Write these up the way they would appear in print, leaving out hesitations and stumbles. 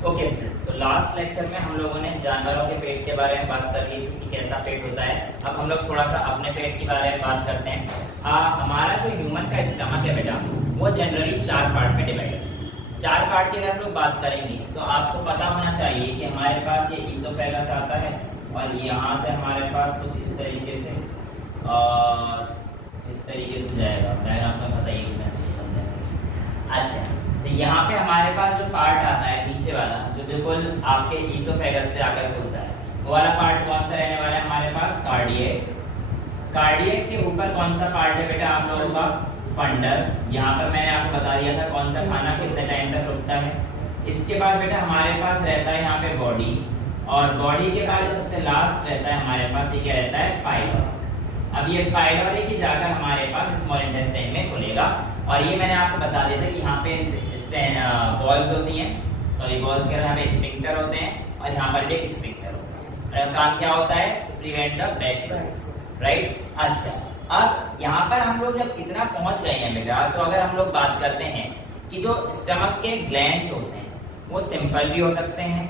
Okay students, तो last lecture में हम लोगों ने जानवरों के पेट के बारे में बात कर ली थी कि कैसा पेट होता है। अब हम लोग थोड़ा सा अपने पेट के बारे में बात करते हैं। हमारा जो ह्यूमन का स्टमक है बेटा, वो जनरली 4 पार्ट में डिवाइड है। 4 पार्ट की अगर हम लोग बात करेंगे तो आपको पता होना चाहिए कि हमारे पास ये ईसोफेगस आता है और यहाँ से हमारे पास कुछ इस तरीके से और इस तरीके से जाएगा। डायग्राम तो बताइए कितना अच्छे से समझेंगे। अच्छा, तो यहाँ पे हमारे पास जो पार्ट आता है नीचे वाला, जो बिल्कुल आपके ईसोफेगस से आकर खुलता है, वो वाला पार्ट कौन सा रहने वाला है हमारे पास? कार्डियक। कार्डियक के ऊपर कौन सा पार्ट है बेटा आप लोगों का? फंडस। यहाँ पर मैंने आपको बता दिया था कौन सा खाना कितने टाइम तक रुकता है। इसके बाद बेटा हमारे पास रहता है यहाँ पे बॉडी, और बॉडी के बाद सबसे लास्ट रहता है हमारे पास, ये क्या रहता है? पाइलोरी। अब ये पाइलोरी की जाकर हमारे पास स्मॉल इंटेस्टाइन में खुलेगा, और ये मैंने आपको बता दिया था कि यहाँ पे वॉल्स होती हैं, सॉरी वॉल्स के यहाँ पे स्फिंक्टर होते हैं, और यहाँ पर भी एक स्फिंक्टर होता है। काम क्या होता है? Prevent the backflow, right. अच्छा, अब यहाँ पर हम लोग जब इतना पहुंच गए हैं बेटा, तो अगर हम लोग बात करते हैं कि जो स्टमक के ग्लैंड्स होते हैं वो सिंपल भी हो सकते हैं,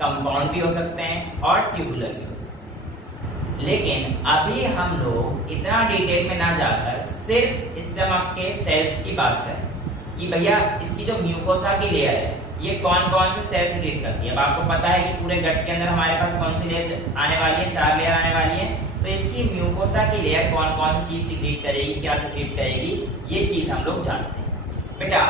कंपाउंड भी हो सकते हैं और ट्यूबुलर भी हो सकते हैं। लेकिन अभी हम लोग इतना डिटेल में ना जाकर सिर्फ स्टमक के सेल्स की बात करें कि भैया इसकी जो म्यूकोसा की लेयर है ये कौन कौन से सेल सिक्रीट करती है। अब आपको पता है कि पूरे गट के अंदर हमारे पास कौन सी लेयर आने वाली है? 4 लेयर आने वाली है। तो इसकी म्यूकोसा की लेयर कौन कौन सी चीज सिक्रीट करेगी, क्या सिक्रीट करेगी, ये चीज हम लोग जानते हैं। बेटा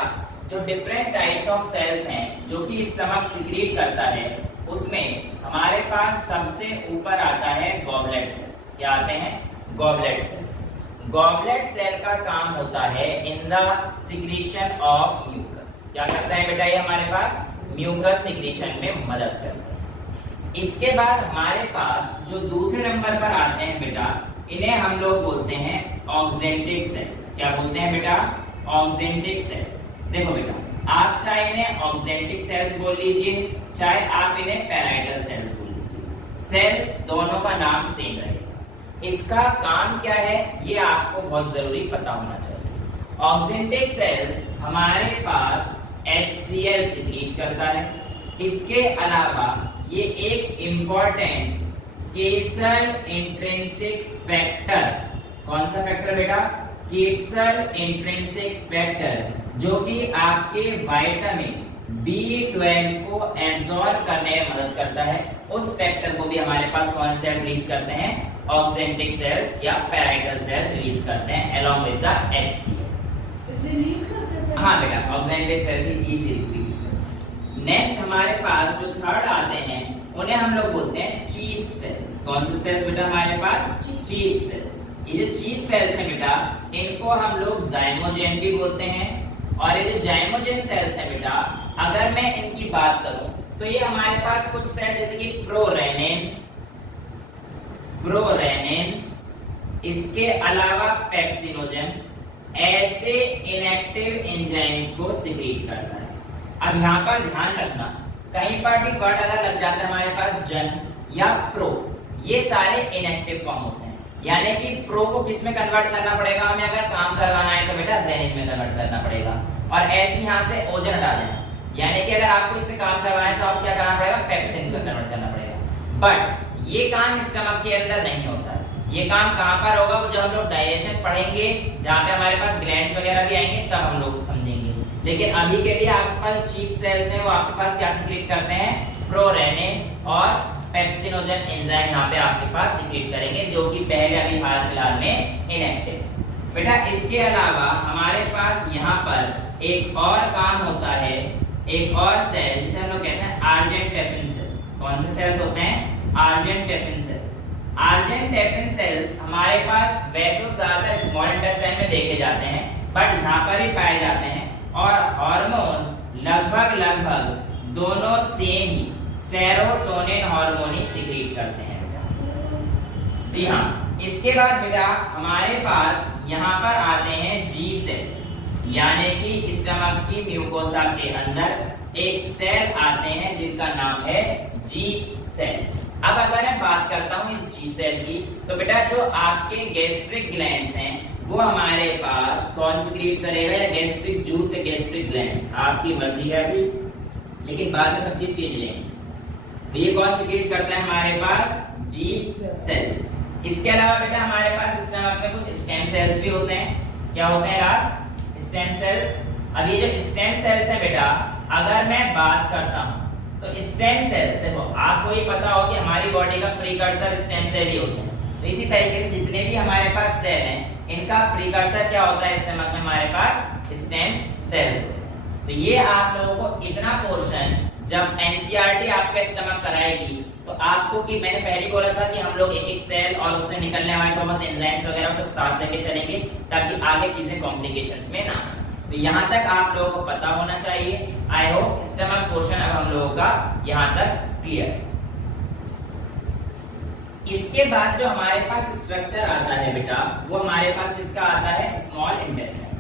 जो डिफरेंट टाइप्स ऑफ सेल्स हैं जो कि स्टमक सिक्रीट करता है, उसमें हमारे पास सबसे ऊपर आता है गॉबलेट सेल्स। क्या आते हैं? Goblet cells. गॉबलेट सेल का काम होता है in the secretion of mucus. क्या करता है बेटा ये हमारे पास? म्यूकस सिक्रीशन में मदद करता है। इसके बाद हमारे पास जो दूसरे नंबर पर आते हैं बेटा, इन्हें हम लोग बोलते हैं ऑक्जेंटिक सेल्स। क्या बोलते हैं बेटा? Oxyntic cells. देखो बेटा, आप चाहे इन्हें ऑक्जेंटिक सेल्स बोल लीजिए, चाहे आप इन्हें पैराइटल सेल्स बोल लीजिए, सेल दोनों का नाम सेम रहेगा। इसका काम क्या है ये आपको बहुत जरूरी पता होना चाहिए। ऑक्जेंटिक सेल्स हमारे पास HCl सिक्रीट करता है। इसके अलावा ये एक इंपॉर्टेंट केसल इंट्रिंसिक फैक्टर, कौन सा फैक्टर बेटा? केसल इंट्रिंसिक फैक्टर, जो कि आपके विटामिन B12 को एब्जॉर्ब करने में मदद करता है। उस फैक्टर को भी हमारे पास कौन से रिलीज करते हैं? ऑक्जेंटिक सेल्स या पैराइटल सेल्स रिलीज करते हैं along with the HCl। Release करते हैं? हाँ बेटा, ऑक्जेंटिक सेल्स ही इसी। नेक्स्ट हमारे पास जो थर्ड आते हैं उन्हें हम लोग बोलते हैं चीफ सेल्स। कौन से सेल्स बेटा हमारे पास? Chief cells. ये जो चीफ सेल्स हैं बेटा, इनको हम लोग जाइमोजेन भी बोलते हैं। और ये जो जाइमोजेन सेल्स हैं बेटा, अगर मैं इनकी बात करूं तो ये हमारे पास कुछ सेल जैसे कि प्रोरेनिन, इसके अलावा पेप्सिनोजन, ऐसे इनएक्टिव एंजाइम्स को सिक्रीट करता है। अब यहाँ पर ध्यान रखना, कहीं पर भी वर्ड अगर लग जाता है हमारे पास जन या प्रो, ये सारे इनएक्टिव फॉर्म होते हैं। यानी कि प्रो को किस में कन्वर्ट करना पड़ेगा? हमें अगर काम करवाना है तो बेटा रेनिन में कन्वर्ट करना पड़ेगा, और ऐसे यहाँ से ओजन हटा देना। यानी कि अगर आपको इससे काम करवाना है तो आपको क्या करना पड़ेगा? पेप्सिन में कन्वर्ट करना पड़ेगा। बट ये काम स्टमक के अंदर नहीं होता है। ये काम कहाँ पर होगा? वो जब हम लोग डाइजेशन पढ़ेंगे, जहाँ पे हमारे पास ग्लैंड्स वगैरह भी आएंगे, तब हम लोग समझेंगे। लेकिन अभी के लिए आपके पास चीफ सेल्स हैं, वो आपके पास क्या सिक्रीट करते हैं? प्रोरेनिन और पेप्सिनोजन एंजाइम यहाँ पे आपके पास सिक्रीट करेंगे, जो कि पहले अभी हाल फिलहाल में इनएक्टिव। बेटा इसके अलावा हमारे पास यहाँ पर एक और काम होता है, एक और सेल जिसे हम लोग कहते हैं आर्जेंटेफिन सेल्स। कौन से सेल्स होते हैं? आर्जेंटेफिन सेल्स। आर्जेंटेफिन सेल्स हमारे पास वैसे तो ज्यादातर स्मॉल इंटेस्टाइन में देखे जाते हैं, बट यहाँ पर ही पाए जाते हैं। और हार्मोन लगभग दोनों सेम ही सेरोटोनिन हार्मोन ही सिक्रीट करते हैं बेटा। जी हाँ, इसके बाद बेटा हमारे पास यहाँ पर आते हैं जी सेल, यानी कि स्टमक की म्यूकोसा के अंदर एक सेल आते हैं जिनका नाम है जी सेल। अब अगर मैं बात करता हूँ इस जी सेल की, तो बेटा जो आपके गैस्ट्रिक ग्लैंड्स हैं वो हमारे पास कौन सिक्रीट करेगा? या गैस्ट्रिक जूस या गैस्ट्रिक ग्लैंड्स, आपकी मर्जी है। अभी लेकिन बाद में सब चीज चेंज हो जाएंगी। तो ये कौन सीक्रेट करता है हमारे पास? जी सेल्स। इसके अलावा बेटा हमारे पास स्टमक में कुछ स्टेम सेल्स भी होते हैं। क्या होते हैं लास्ट? Stem cells. अब ये जो स्टेम सेल्स है बेटा, अगर मैं बात करता हूं तो स्टेम सेल्स, देखो आपको ये पता हो कि हमारी बॉडी का प्रीकर्सर स्टेम सेल ही होते हैं। तो इसी तरीके से जितने भी हमारे पास सेल हैं, इनका प्रीकर्सर क्या होता है? स्टमक में हमारे पास स्टेम सेल्स होते हैं। तो ये आप लोगों को इतना पोर्शन जब एनसीईआरटी आपका स्टमक कराएगी तो आपको, कि मैंने पहले बोला था कि हम लोग एक एक सेल और उससे निकलने वाले बहुत एंजाइम्स वगैरह सब साथ लेके चलेंगे ताकि आगे चीजें कॉम्प्लिकेशंस में ना आए। तो यहाँ तक आप लोगों को पता होना चाहिए। आई होप स्टमक पोर्शन अब हम लोगों का यहाँ तक क्लियर है। इसके बाद जो हमारे पास स्ट्रक्चर आता है बेटा, वो हमारे पास किसका आता है? Small intestine.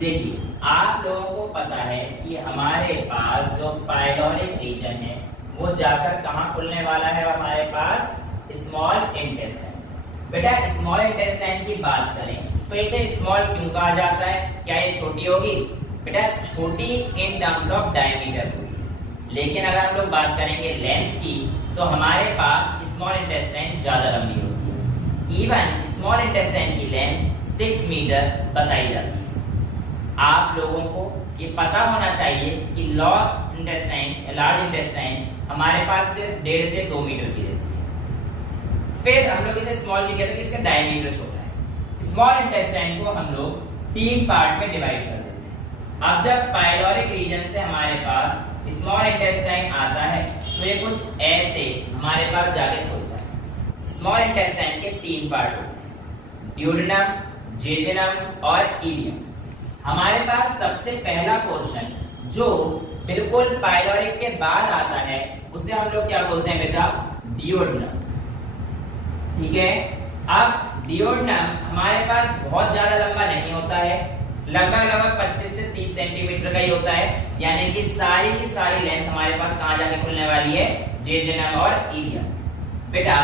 देखिए आप लोगों को पता है कि हमारे पास जो पाइलोरिक रीजन है वो जाकर कहाँ खुलने वाला है? हमारे पास स्मॉल इंटेस्टाइन। बेटा स्मॉल इंटेस्टाइन की बात करें तो इसे स्मॉल क्यों कहा जाता है? क्या ये छोटी होगी? बेटा छोटी इन टर्म्स ऑफ डायमीटर होगी, लेकिन अगर हम लोग बात करेंगे लेंथ की तो हमारे पास स्मॉल इंटेस्टाइन ज्यादा लंबी होती है। इवन स्मॉल इंटेस्टाइन की लेंथ 6 मीटर बताई जाती है। आप लोगों को ये पता होना चाहिए कि लार्ज इंटेस्टाइन हमारे पास सिर्फ 1.5 से 2 मीटर की रहती है। फिर हम लोग इसे स्मॉल क्यों कहते हैं? इसका डायमीटर छोटा है। स्मॉल इंटेस्टाइन को हम लोग 3 पार्ट में डिवाइड कर देते हैं। अब जब पाइलोरिक रीजन से हमारे पास स्मॉल इंटेस्टाइन आता है तो ये कुछ ऐसे हमारे पास जाके खुलता है। स्मॉल इंटेस्टाइन के 3 पार्ट होते हैं, ड्यूडेनम, जेजुनम और इलियम। हमारे पास सबसे पहला पोर्शन जो बिल्कुल पाइलोरिक के बाद आता है उसे हम लोग क्या बोलते हैं बेटा? डियोडेनम। ठीक है। अब डियोडेनम हमारे पास बहुत ज्यादा लंबा नहीं होता है, लगभग 25 से 30 सेंटीमीटर का ही होता है। यानी कि सारी की सारी लेंथ हमारे पास कहाँ जाके खुलने वाली है? जेजुनम और इलियम। बेटा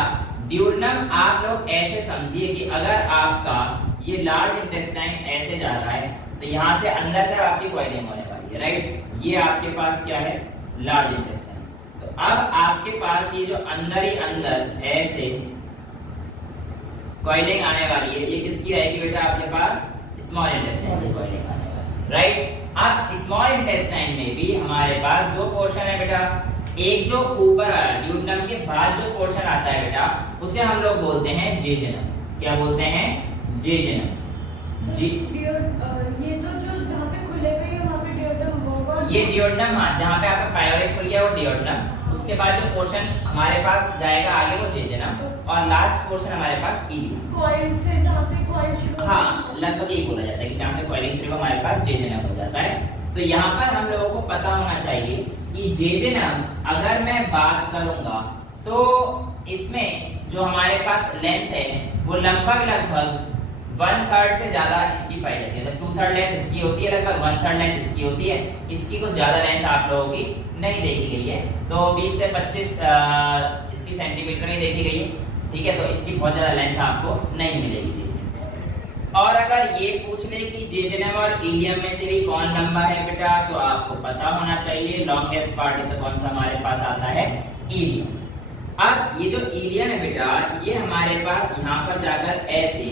डियोडेनम आप लोग ऐसे समझिए कि अगर आपका ये लार्ज इंटेस्टाइन ऐसे जा रहा है तो यहाँ से अंदर से आपकी कॉइलिंग होने वाली है, राइट? ये आपके पास क्या है? Large intestine. तो अब आपके पास ये जो अंदर ही अंदर ऐसे कॉइलिंग आने वाली है, ये किसकी रहेगी बेटा? आपके पास स्मॉल इंटेस्टाइन की कॉइलिंग आने वाली है, राइट? अब स्मॉल इंटेस्टाइन में भी हमारे पास 2 पोर्शन है बेटा। एक जो ऊपर वाला ड्यूडेनम के बाद जो पोर्शन आता है बेटा, उसे हम लोग बोलते हैं जेजुनम। क्या बोलते हैं? जेजुनम। ये तो जो जहाँ पे खुलेगा ये वहाँ पे डियोडेनम होगा। ये डियोडेनम, हाँ, जहाँ पे आपका पाइलोरिक खुल गया वो डियोडेनम। उसके बाद जो पोर्शन हमारे पास जाएगा आगे वो जेजुनम, और लास्ट पोर्शन हमारे पास इलियम। कॉइल से जहाँ से कॉइल शुरू, हाँ, लगभग यही बोला जाता है कि जहाँ से कॉइलिंग शुरू हमारे पास जेजुनम हो जाता है। तो यहाँ पर हम लोगों को पता होना चाहिए कि जेजुनम अगर मैं बात करूंगा तो इसमें जो हमारे पास लेंथ है वो लगभग 1/3 से ज्यादा इसकी पाई जाती है। 2/3 लेंथ इसकी होती है, लगभग 1/3 लेंथ इसकी होती है। इसकी कुछ ज्यादा लेंथ आप लोगों की नहीं देखी गई है, तो 20 से 25 इसकी सेंटीमीटर में देखी गई है। ठीक है, तो इसकी बहुत ज्यादा लेंथ आपको नहीं मिलेगी। और अगर ये पूछ ले कि जेजुनम और इलियम में से भी कौन लंबा है बेटा, तो आपको पता होना चाहिए लॉन्गेस्ट पार्ट इससे कौन सा हमारे पास आता है? इलियम। अब ये जो इलियम है बेटा, ये हमारे पास यहाँ पर जाकर ऐसे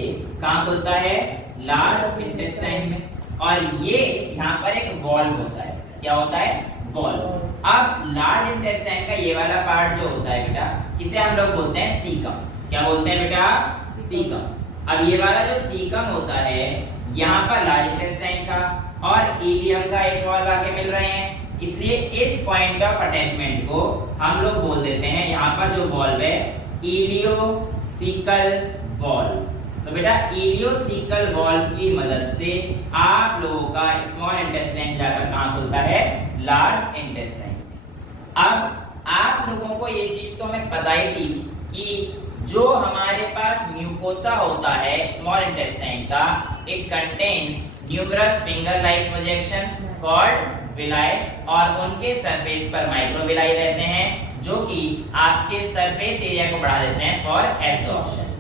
कहाँ खुलता है? लार्ज इंटेस्टाइन में, और ये यहाँ पर एक वॉल्व होता है। क्या होता है? वॉल्व। अब लार्ज इंटेस्टाइन का ये वाला पार्ट जो होता है बेटा, इसे हम लोग बोलते हैं सीकम। क्या बोलते हैं बेटा? सीकम। अब ये वाला जो सीकम होता है, यहाँ पर लार्ज इंटेस्टाइन का और इलियम का एक वॉल्व आके मिल रहे हैं, इसलिए इस पॉइंट ऑफ अटैचमेंट को हम लोग बोल देते हैं, यहाँ पर जो वॉल्व है, इलियोसिकल वॉल्व। तो बेटा इलियोसिकल वॉल्व की मदद से आप लोगों का स्मॉल इंटेस्टाइन जाकर कहाँ खुलता है? Large intestine. अब आप लोगों को ये चीज तो हमें पता ही थी कि जो हमारे पास म्यूकोसा होता है स्मॉल इंटेस्टाइन का, it contains numerous finger like projections called villi, और उनके सरफेस पर माइक्रोविलाई रहते हैं जो कि आपके सरफेस एरिया को बढ़ा देते हैं फॉर एब्जॉर्प्शन।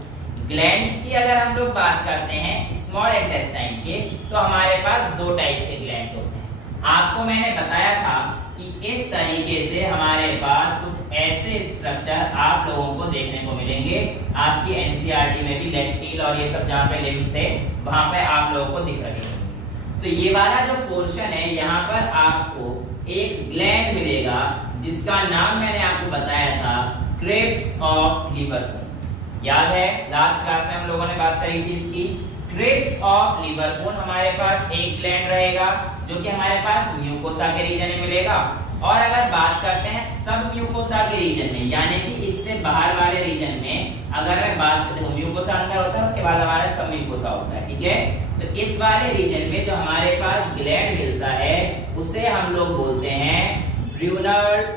ग्लैंड्स की अगर हम लोग बात करते हैं स्मॉल इंटेस्टाइन के, तो हमारे पास 2 टाइप से ग्लैंड्स होते हैं। आपको मैंने बताया था कि इस तरीके से हमारे पास कुछ ऐसे स्ट्रक्चर आप लोगों को देखने को मिलेंगे। आपकी एनसीईआरटी में भी लैक्टिल और ये सब जहाँ पे लिम्फ थे वहां पे आप लोगों को दिख रहे हैं। तो ये वाला जो पोर्शन है यहाँ पर आपको एक ग्लैंड मिलेगा जिसका नाम मैंने आपको बताया था क्रेब्स ऑफ लिवरपूल। याद है लास्ट क्लास में हम लोगों ने बात करी थी इसकी। क्रेब्स ऑफ लिवरपूल हमारे पास एक ग्लैंड रहेगा जो कि हमारे पास म्यूकोसा के रीजन में मिलेगा। और अगर बात करते हैं सब म्यूकोसा के रीजन में, यानी कि इससे बाहर वाले रीजन में अगर मैं बात करता हूं, म्यूकोसा अंदर होता है उसके बाद हमारा सब म्यूकोसा होता है, ठीक है। तो इस वाले रीजन में जो हमारे पास ग्लैंड मिलता है उसे हम लोग बोलते हैं ब्रूनर्स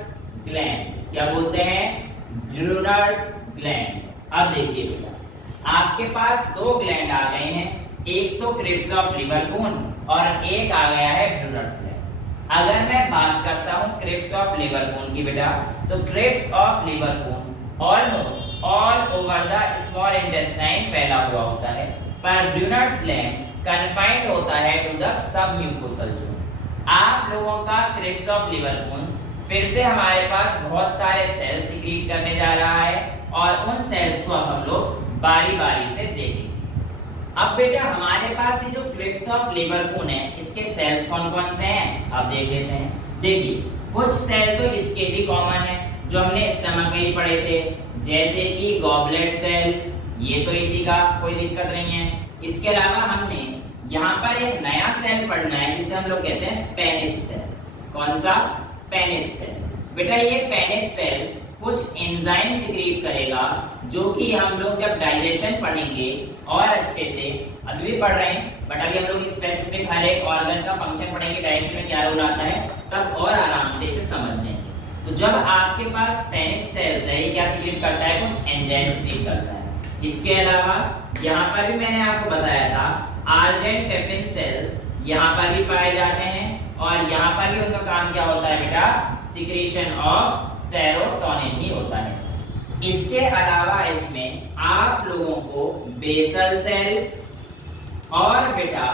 ग्लैंड। क्या बोलते हैं? Brunner's gland. अब देखिए बेटा, आपके पास दो ग्लैंड आ गए हैं, एक तो क्रेब्स ऑफ लिवरपूल और एक आ गया है ब्रूनर्स ग्लैंड। अगर मैं बात करता हूं क्रेब्स ऑफ लिवरपूल की बेटा, तो Krebs of Liverpool almost all over the small intestine फैला हुआ होता है, पर ब्रूनर्स ग्लैंड कन्फाइंड होता है to the sub mucosal zone. आप लोगों का क्रेब्स ऑफ लिवरपूल फिर से हमारे पास बहुत सारे सेल्स सीक्रेट करने जा रहा है और उन सेल्स को अब हम लोग बारी-बारी से देखेंगे। अब बेटा हमारे पास ये जो क्रेब्स ऑफ लिवरपूल है इसके सेल्स कौन-कौन से हैं अब देख लेते हैं। देखिए कुछ सेल तो इसके भी कॉमन है जो हमने स्टमक में ही पढ़े थे, जैसे कि गॉबलेट सेल, ये तो इसी का कोई दिक्कत नहीं है। इसके अलावा हमने यहाँ पर एक नया सेल पढ़ना है जिसे हम लोग कहते हैं पेनिथ सेल। कौन सा? Paneth cell. बेटा ये पेनिथ सेल कुछ एंजाइम सीक्रेट करेगा जो कि हम लोग जब डाइजेशन पढ़ेंगे और अच्छे से, अभी भी पढ़ रहे हैं बट अभी हम लोग स्पेसिफिक हर एक ऑर्गन का फंक्शन पढ़ेंगे, डाइजेशन में क्या रोल आता है, तब और आराम से इसे समझ जाएंगे। तो जब आपके पास पेनिथ सेल्स है, ये क्या सीक्रेट करता है? कुछ एंजाइम सीक्रेट करता है। इसके अलावा यहाँ पर भी मैंने आपको बताया था आर्जेंटेफिन सेल्स यहाँ पर भी पाए जाते हैं और यहाँ पर भी उनका काम क्या होता है बेटा? सिक्रीशन ऑफ सेरोटोनिन ही होता है। इसके अलावा इसमें आप लोगों को बेसल सेल और बेटा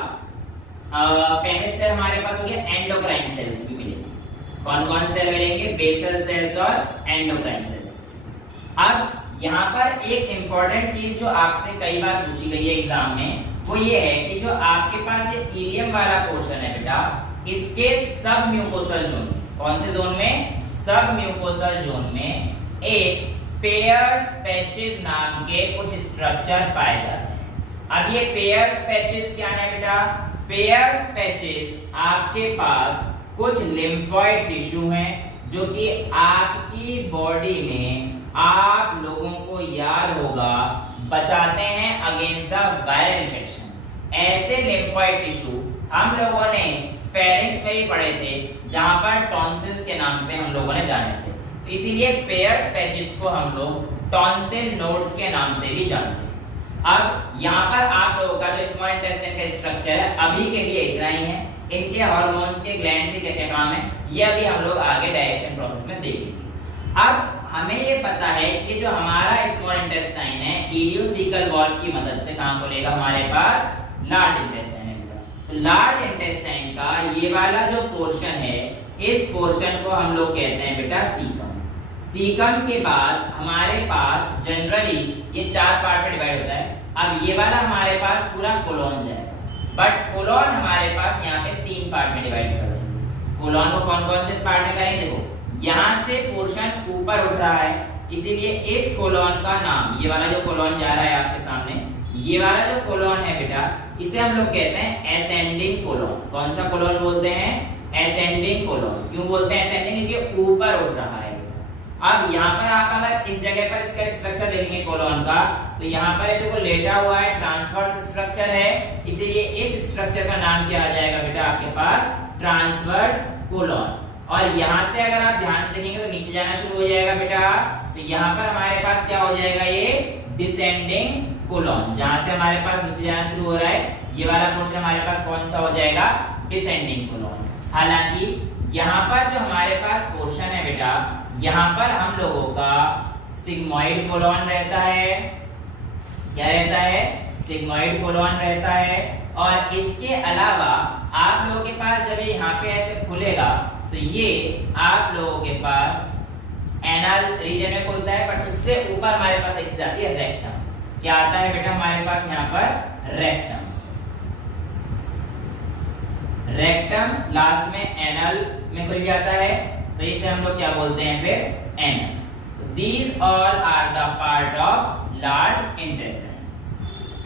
पेनिथ सेल हमारे पास हो गया, एंडोक्राइन सेल्स भी मिलेंगे। कौन-कौन सेल मिलेंगे? बेसल सेल्स और एंडोक्राइन सेल्स। अब यहाँ पर एक इंपॉर्टेंट चीज जो आपसे कई बार पूछी गई है एग्जाम में, वो ये है कि जो आपके पास ये इलियम वाला पोर्शन है बेटा, इसके सब म्यूकोसल जोन, कौन से जोन में? सब म्यूकोसल जोन में एक पेयर्स पैचेस नाम के कुछ स्ट्रक्चर पाए जाते हैं। अब ये पेयर्स पैचेस क्या है बेटा? पेयर्स पैचेस आपके पास कुछ लिम्फोइड टिश्यू हैं जो कि आपकी बॉडी में आप लोगों को याद होगा बचाते हैं अगेंस्ट द वायरल इन्फेक्शन। ऐसे लिम्फोइड टिश्यू हम लोगों ने फेरिंग्स में ही पढ़े थे जहां पर टॉन्सिल्स के नाम पे हम लोगों ने जाने थे, तो इसीलिए पेयर्स पैचेस को हम लोग टॉन्सिल नोड्स के नाम से भी जानते हैं। अब यहाँ पर आप लोगों का जो स्मॉल इंटेस्टाइन का स्ट्रक्चर है अभी के लिए इतना ही है। इनके हार्मोन्स के ग्लैंड से क्या काम है ये अभी हम लोग आगे डाइजेशन प्रोसेस में देखेंगे। अब हमें ये पता है कि जो हमारा स्मॉल इंटेस्टाइन है इलियोसिकल वॉल्व की मदद से काम करेगा हमारे पास लार्ज इंटेस्टाइन। तो लार्ज इंटेस्टाइन का ये वाला जो पोर्शन है, इस पोर्शन को हम लोग कहते हैं बेटा सीकम। सीकम के बाद हमारे पास जनरली ये चार पार्ट में डिवाइड होता है। अब ये वाला हमारे पास पूरा कोलोन जाएगा, बट कोलोन हमारे पास यहाँ पे तीन पार्ट में डिवाइड कर देंगे। कोलोन को कौन-कौन से पार्ट में करेंगे? देखो यहाँ से पोर्शन ऊपर उठ रहा है, इसीलिए इस कोलोन का नाम, ये वाला जो कोलोन जा रहा है आपके सामने, ये वाला जो कोलोन है बेटा, इसे हम लोग कहते हैं एसेंडिंग कोलोन। कौन सा कोलोन बोलते हैं? Ascending colon. क्यों बोलते हैं एसेंडिंग? क्योंकि ऊपर उठ रहा है। अब यहाँ पर आप अगर इस जगह पर इसका स्ट्रक्चर देखेंगे कोलोन का, तो यहाँ पर देखो लेटा हुआ है, ट्रांसवर्स स्ट्रक्चर है, इसीलिए इस स्ट्रक्चर का नाम क्या आ जाएगा बेटा आपके पास? Transverse colon. और यहाँ से अगर आप ध्यान से देखेंगे तो नीचे जाना शुरू हो जाएगा बेटा, तो यहाँ पर हमारे पास क्या हो जाएगा? ये डिसेंडिंग कोलोन। जहां से हमारे पास नीचे जाना शुरू हो रहा है ये वाला पोर्शन हमारे पास कौन सा हो जाएगा? Descending colon. हालांकि यहाँ पर जो हमारे पास पोर्शन है बेटा, यहाँ पर हम लोगों का सिग्मोइड कोलोन रहता है। क्या रहता है? सिग्मोइड कोलोन रहता है। और इसके अलावा आप लोगों के पास जब यहाँ पे ऐसे खुलेगा तो ये आप लोगों के पास एनल रीजन में खुलता है, बट उससे ऊपर हमारे पास एक चीज आती है रेक्टम। क्या आता है बेटा हमारे पास यहाँ पर रेक्टम। रेक्टम लास्ट में एनल में खुल जाता है, तो इसे हम लोग क्या बोलते हैं फिर anus. These all are the part of large intestine.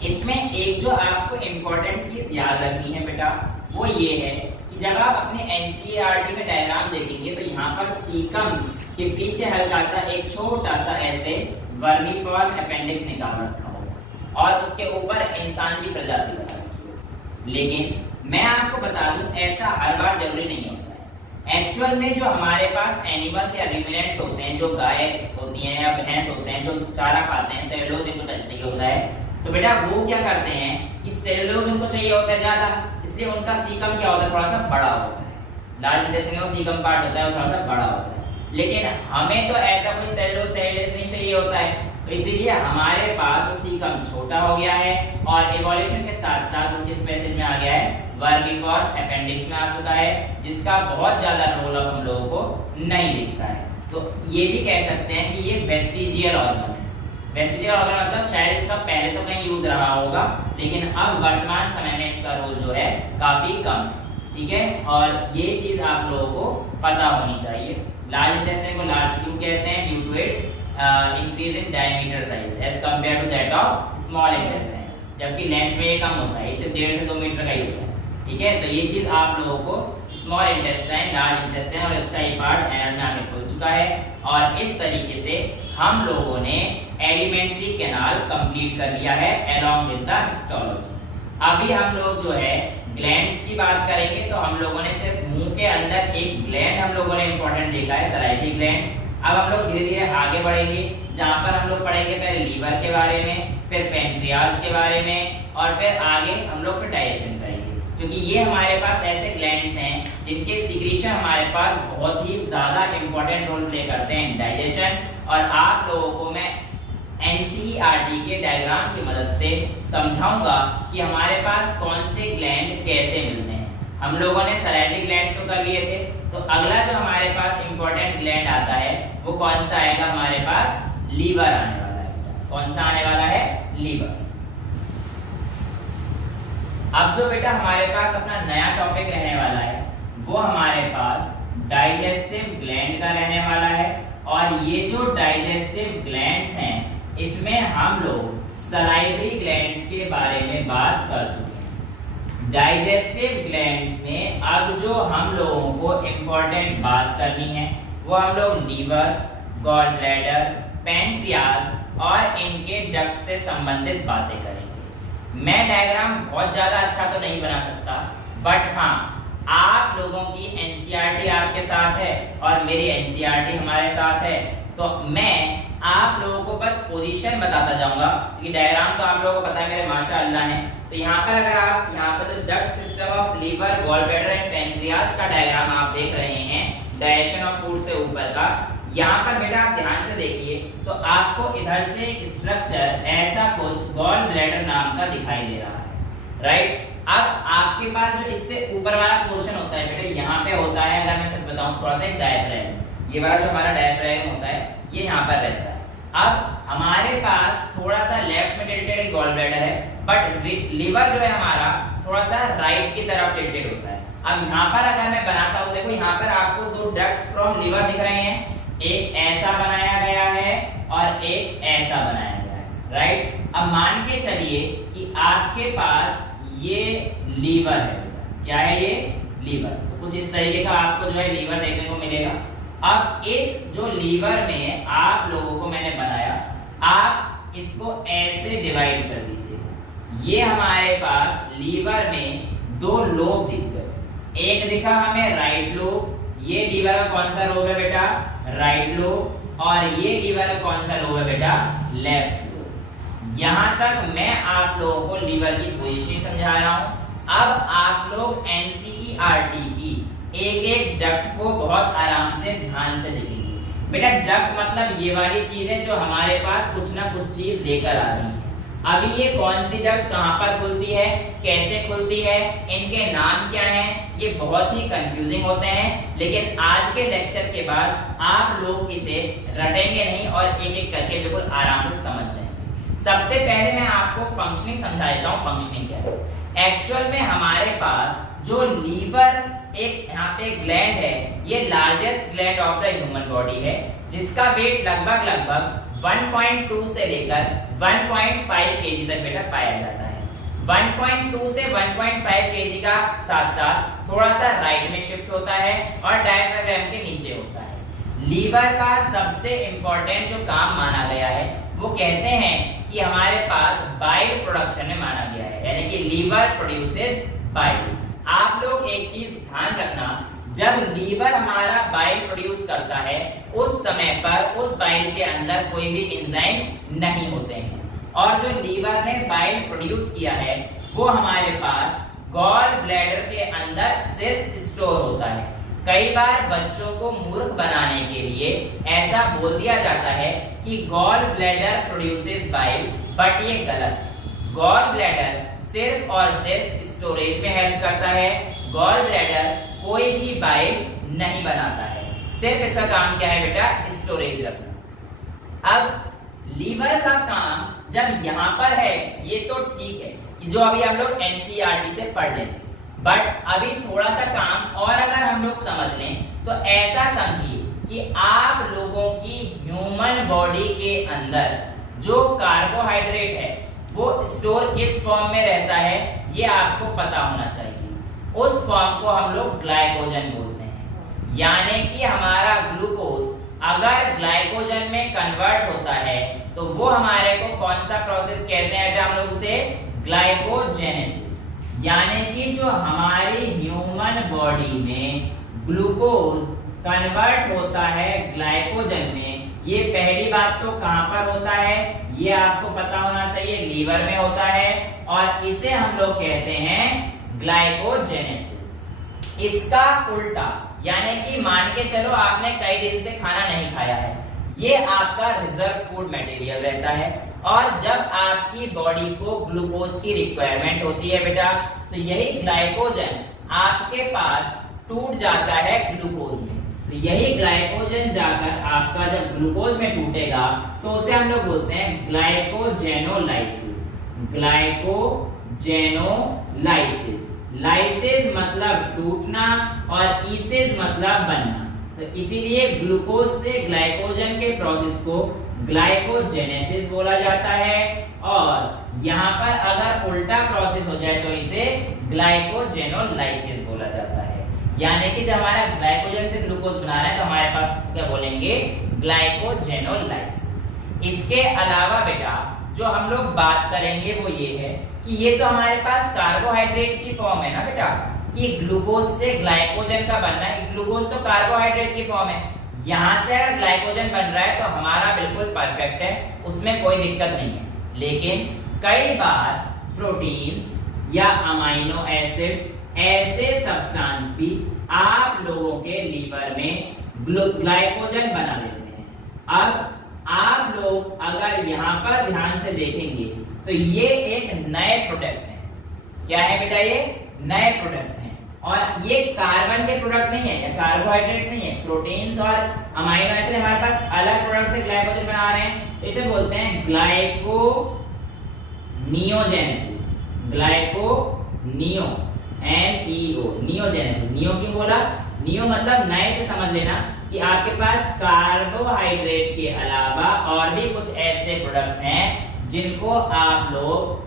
इसमें एक जो आपको इंपॉर्टेंट चीज याद रखनी है बेटा वो ये है कि जब आप अपने एनसीईआरटी में डायग्राम देखेंगे तो यहाँ पर सीकम के पीछे हल्का सा एक छोटा सा ऐसे वर्मीफॉर्म अपेंडिक्स निकाल रखा होगा और उसके ऊपर इंसान की प्रजाति बता रखी होगी। लेकिन मैं आपको बता दूं ऐसा हर बार जरूरी नहीं होता है। एक्चुअल में जो हमारे पास एनिमल्स या रिमिनेंट्स होते हैं, जो गाय होती हैं या भैंस होते हैं जो चारा खाते हैं, सेलुलोज इनको चाहिए होता है, तो बेटा वो क्या करते हैं कि सेलुलोज उनको चाहिए होता है ज्यादा, इसलिए उनका सीकम क्या होता है थोड़ा सा बड़ा होता है। लार्ज इंटेस्टाइन का सीकम पार्ट होता है वो थोड़ा सा बड़ा होता है, लेकिन हमें तो ऐसा कोई सेलुलोज नहीं चाहिए होता है, तो इसीलिए हमारे पास वो सीकम छोटा हो गया है और इवोल्यूशन के साथ साथ इस मैसेज में आ गया है वर्मीफॉर्म अपेंडिक्स में आ चुका है, जिसका बहुत ज्यादा रोल अब हम लोगों को नहीं दिखता है। तो ये भी कह सकते हैं कि ये वेस्टिजियल ऑर्गन है। वेस्टिजियल ऑर्गन मतलब शायद इसका पहले तो कहीं यूज रहा होगा, लेकिन अब वर्तमान समय में इसका रोल जो है काफी कम है। ठीक है, और ये चीज आप लोगों को पता होनी चाहिए। लार्ज इंटेस्टाइन को लार्ज क्यों कहते हैं? Due to its increase in diameter size as compare to that of small intestine, जबकि लेंथ में ये कम होता है, इसे 1.5 से 2 मीटर का ही होता है। ठीक है, तो ये चीज आप लोगों को स्मॉल इंटेस्टाइन, लार्ज इंटेस्टाइन और इसका ये पार्ट एनल में आके खुल चुका है। और इस तरीके से हम लोगों ने एलिमेंट्री कैनाल कंप्लीट कर लिया है अलोंग विद द हिस्टोलॉजी। अभी हम लोग जो है ग्लैंड्स की बात करेंगे, तो हम लोगों ने सिर्फ मुंह के अंदर एक ग्लैंड हम लोगों ने इंपॉर्टेंट देखा है, सलाइवरी ग्लैंड। अब हम लोग धीरे धीरे आगे बढ़ेंगे, जहां पर हम लोग पढ़ेंगे पहले लीवर के बारे में, फिर पैंक्रियाज के बारे में, और फिर आगे हम लोग फिर डाइजेशन करेंगे, क्योंकि ये हमारे पास ऐसे ग्लैंड्स हैं जिनके सिक्रीशन हमारे पास बहुत ही ज्यादा इंपॉर्टेंट रोल प्ले करते हैं डाइजेशन। और आप लोगों को मैं एनसीईआरटी के डायग्राम की मदद से समझाऊंगा कि हमारे पास कौन से ग्लैंड कैसे मिलते हैं। हम लोगों ने सलाइवरी ग्लैंड्स तो कर लिए थे, तो अगला जो हमारे पास इंपॉर्टेंट ग्लैंड आता है वो कौन सा आएगा? हमारे पास लीवर आने वाला है। कौन सा आने वाला है? लीवर। अब जो बेटा हमारे पास अपना नया टॉपिक रहने वाला है वो हमारे पास डाइजेस्टिव ग्लैंड का रहने वाला है। और ये जो डाइजेस्टिव ग्लैंड्स हैं इसमें हम लोग सलाइवरी ग्लैंड्स के बारे में बात कर चुके हैं। डाइजेस्टिव ग्लैंड्स में अब जो हम लोगों को इंपॉर्टेंट बात करनी है वो हम लोग लीवर, गॉल ब्लैडर, पैंक्रियाज और इनके डक्ट से संबंधित बातें करेंगे। मैं डायग्राम बहुत ज्यादा अच्छा तो नहीं बना सकता, बट हाँ आप लोगों की एनसीईआरटी आपके साथ है और मेरी एनसीईआरटी हमारे साथ है, तो मैं आप लोगों को बस पोजीशन बताता जाऊंगा, क्योंकि डायग्राम तो आप लोगों को पता है मेरे माशाअल्लाह है। तो यहाँ पर अगर आप यहाँ पर जो duct system of liver, gall bladder and pancreas का डायग्राम आप देख रहे हैं डाइजेशन ऑफ फूड से ऊपर का, यहाँ पर बेटा आप ध्यान से देखिए तो आपको इधर से एक स्ट्रक्चर ऐसा कुछ गॉल ब्लैडर नाम का दिखाई दे रहा है, राइट। अब आपके पास जो इससे ऊपर वाला पोर्शन होता है बेटा यहाँ पे होता है, अगर मैं सच बताऊं थोड़ा सा, एक डायफ्राम। ये वाला जो हमारा डायफ्राम होता है ये यहाँ पर रहता है। अब हमारे पास थोड़ा सा लेफ्ट में टिल्टेड एक गॉल ब्लैडर है, बट लीवर जो है हमारा थोड़ा सा राइट की तरफ टिल्टेड होता है। अब यहाँ पर अगर मैं बनाता हूँ, देखो यहाँ पर आपको दो डक्ट्स फ्रॉम लीवर दिख रहे हैं, एक ऐसा बनाया गया है और एक ऐसा बनाया गया है, राइट। अब मान के चलिए कि आपके पास ये लीवर है, क्या है ये? लीवर। तो कुछ इस तरीके का आपको जो है लीवर देखने को मिलेगा। अब इस जो लीवर में आप लोगों को मैंने बनाया, आप इसको ऐसे डिवाइड कर दीजिए। ये हमारे पास लीवर में दो लोब दिख गए, एक दिखा हमें राइट लोब, ये लीवर का कौन सा लोब है बेटा? Right lobe. और ये लीवर का कौन सा लोब है बेटा? Left lobe. यहां तक मैं आप लोगों को लीवर की पोजीशन समझा रहा हूं। अब आप लोग एनसीईआरटी की एक एक डक्ट को बहुत आराम से ध्यान से देखेंगे। बेटा डक्ट मतलब ये वाली चीज है जो हमारे पास कुछ ना कुछ चीज लेकर आ रही है। अभी ये कौन सी डक्ट कहाँ पर खुलती है, कैसे खुलती है, इनके नाम क्या हैं, ये बहुत ही कंफ्यूजिंग होते हैं, लेकिन आज के लेक्चर के बाद आप लोग इसे रटेंगे नहीं और एक एक करके बिल्कुल आराम से समझ जाएंगे। सबसे पहले मैं आपको फंक्शनिंग समझा देता हूँ। फंक्शनिंग क्या है। एक्चुअल में हमारे पास जो लीवर एक यहाँ पे ग्लैंड है, ये largest gland of the human body है, जिसका वेट लगभग 1.2 से लेकर 1.5 केजी तक बेटा पाया जाता है। 1.2 से 1.5 केजी का साथ साथ थोड़ा सा राइट में शिफ्ट होता है और डायफ्राम के नीचे होता है। लीवर का सबसे इंपॉर्टेंट जो काम माना गया है, वो कहते हैं कि हमारे पास बाइल प्रोडक्शन में माना गया है, यानी कि लीवर प्रोड्यूसेस बाइल। आप लोग एक चीज ध्यान रखना, जब लीवर हमारा बाइल प्रोड्यूस करता है, उस समय पर उस बाइल के अंदर कोई भी एंजाइम नहीं होते हैं, और जो लीवर ने बाइल प्रोड्यूस किया है वो हमारे पास गॉल ब्लैडर के अंदर सिर्फ स्टोर होता है। कई बार बच्चों को मूर्ख बनाने के लिए ऐसा बोल दिया जाता है कि gall bladder produces bile, but ये गलत है। गॉल ब्लैडर सिर्फ और सिर्फ स्टोरेज में हेल्प करता है। गॉल ब्लैडर कोई भी बाइल नहीं बनाता है, सिर्फ इसका काम क्या है बेटा, स्टोरेज रखना। अब लीवर का काम जब यहाँ पर है, ये तो ठीक है कि जो अभी हम लोग एनसीईआरटी से पढ़ लेते, बट अभी थोड़ा सा काम और अगर हम लोग समझ लें तो ऐसा समझिए कि आप लोगों की ह्यूमन बॉडी के अंदर जो कार्बोहाइड्रेट है वो स्टोर किस फॉर्म में रहता है, ये आपको पता होना चाहिए। उस फॉर्म को हम लोग ग्लाइकोजन बोलते हैं, यानी कि हमारा ग्लूकोज अगर ग्लाइकोजन में कन्वर्ट होता है तो वो हमारे को कौन सा प्रोसेस कहते हैं, हम लोग उसे ग्लाइकोजेनेसिस। यानी कि जो हमारी ह्यूमन बॉडी में ग्लूकोज कन्वर्ट होता है ग्लाइकोजन में, ये पहली बात तो कहां पर होता है, ये आपको पता होना चाहिए, लीवर में होता है, और इसे हम लोग कहते हैं ग्लाइकोजेनेसिस। इसका उल्टा, यानी कि मान के चलो आपने कई दिन से खाना नहीं खाया है, ये आपका रिजर्व फूड मटेरियल रहता है, और जब आपकी बॉडी को ग्लूकोज की रिक्वायरमेंट होती है बेटा, तो यही ग्लाइकोजन आपके पास टूट जाता है ग्लूकोज में। तो यही ग्लाइकोजन जाकर आपका जब ग्लूकोज में टूटेगा तो उसे हम लोग बोलते हैं ग्लाइकोजेनोलाइसिस। ग्लाइकोजेनोलाइसिस, लाइसिस मतलब टूटना और ईसिस मतलब बनना, तो इसीलिए ग्लूकोज से ग्लाइकोजन के प्रोसेस को ग्लाइकोजेनेसिस बोला जाता है, और यहाँ पर अगर उल्टा प्रोसेस हो जाए तो इसे ग्लाइकोजेनोलाइसिस बोला जाता है। यानी कि जब हमारा ग्लाइकोजन से ग्लूकोज बना रहा है तो हमारे पास क्या बोलेंगे, ग्लाइकोजेनोलाइसिस। इसके अलावा बेटा जो हम लोग बात करेंगे वो ये है कि ये तो हमारे पास कार्बोहाइड्रेट की फॉर्म है ना बेटा, कि ग्लूकोज से ग्लाइकोजन का बनना है। ग्लूकोज तो कार्बोहाइड्रेट की फॉर्म है, यहाँ से अगर ग्लाइकोजन बन रहा है तो हमारा बिल्कुल परफेक्ट है, उसमें कोई दिक्कत नहीं है। लेकिन कई बार प्रोटीन्स या अमाइनो एसिड्स, ऐसे सब्सटेंस भी आप लोगों के लीवर में ग्लाइकोजन बना लेते हैं। अब आप लोग अगर यहाँ पर ध्यान से देखेंगे तो ये एक नए प्रोडक्ट है। क्या है बेटा, ये नए प्रोडक्ट हैं, और ये कार्बन के प्रोडक्ट नहीं है या कार्बोहाइड्रेट्स नहीं है, प्रोटीन्स और अमाइनो एसिड हमारे पास अलग प्रोडक्ट से ग्लाइकोजन बना रहे हैं, तो इसे बोलते हैं ग्लाइको नियोजेनेसिस। ग्लाइकोनियो, NEO, नियोजेनेसिस। नियो क्यों बोला, नियो मतलब नए से समझ लेना कि आपके पास कार्बोहाइड्रेट के अलावा और भी कुछ ऐसे प्रोडक्ट हैं जिनको आप लोग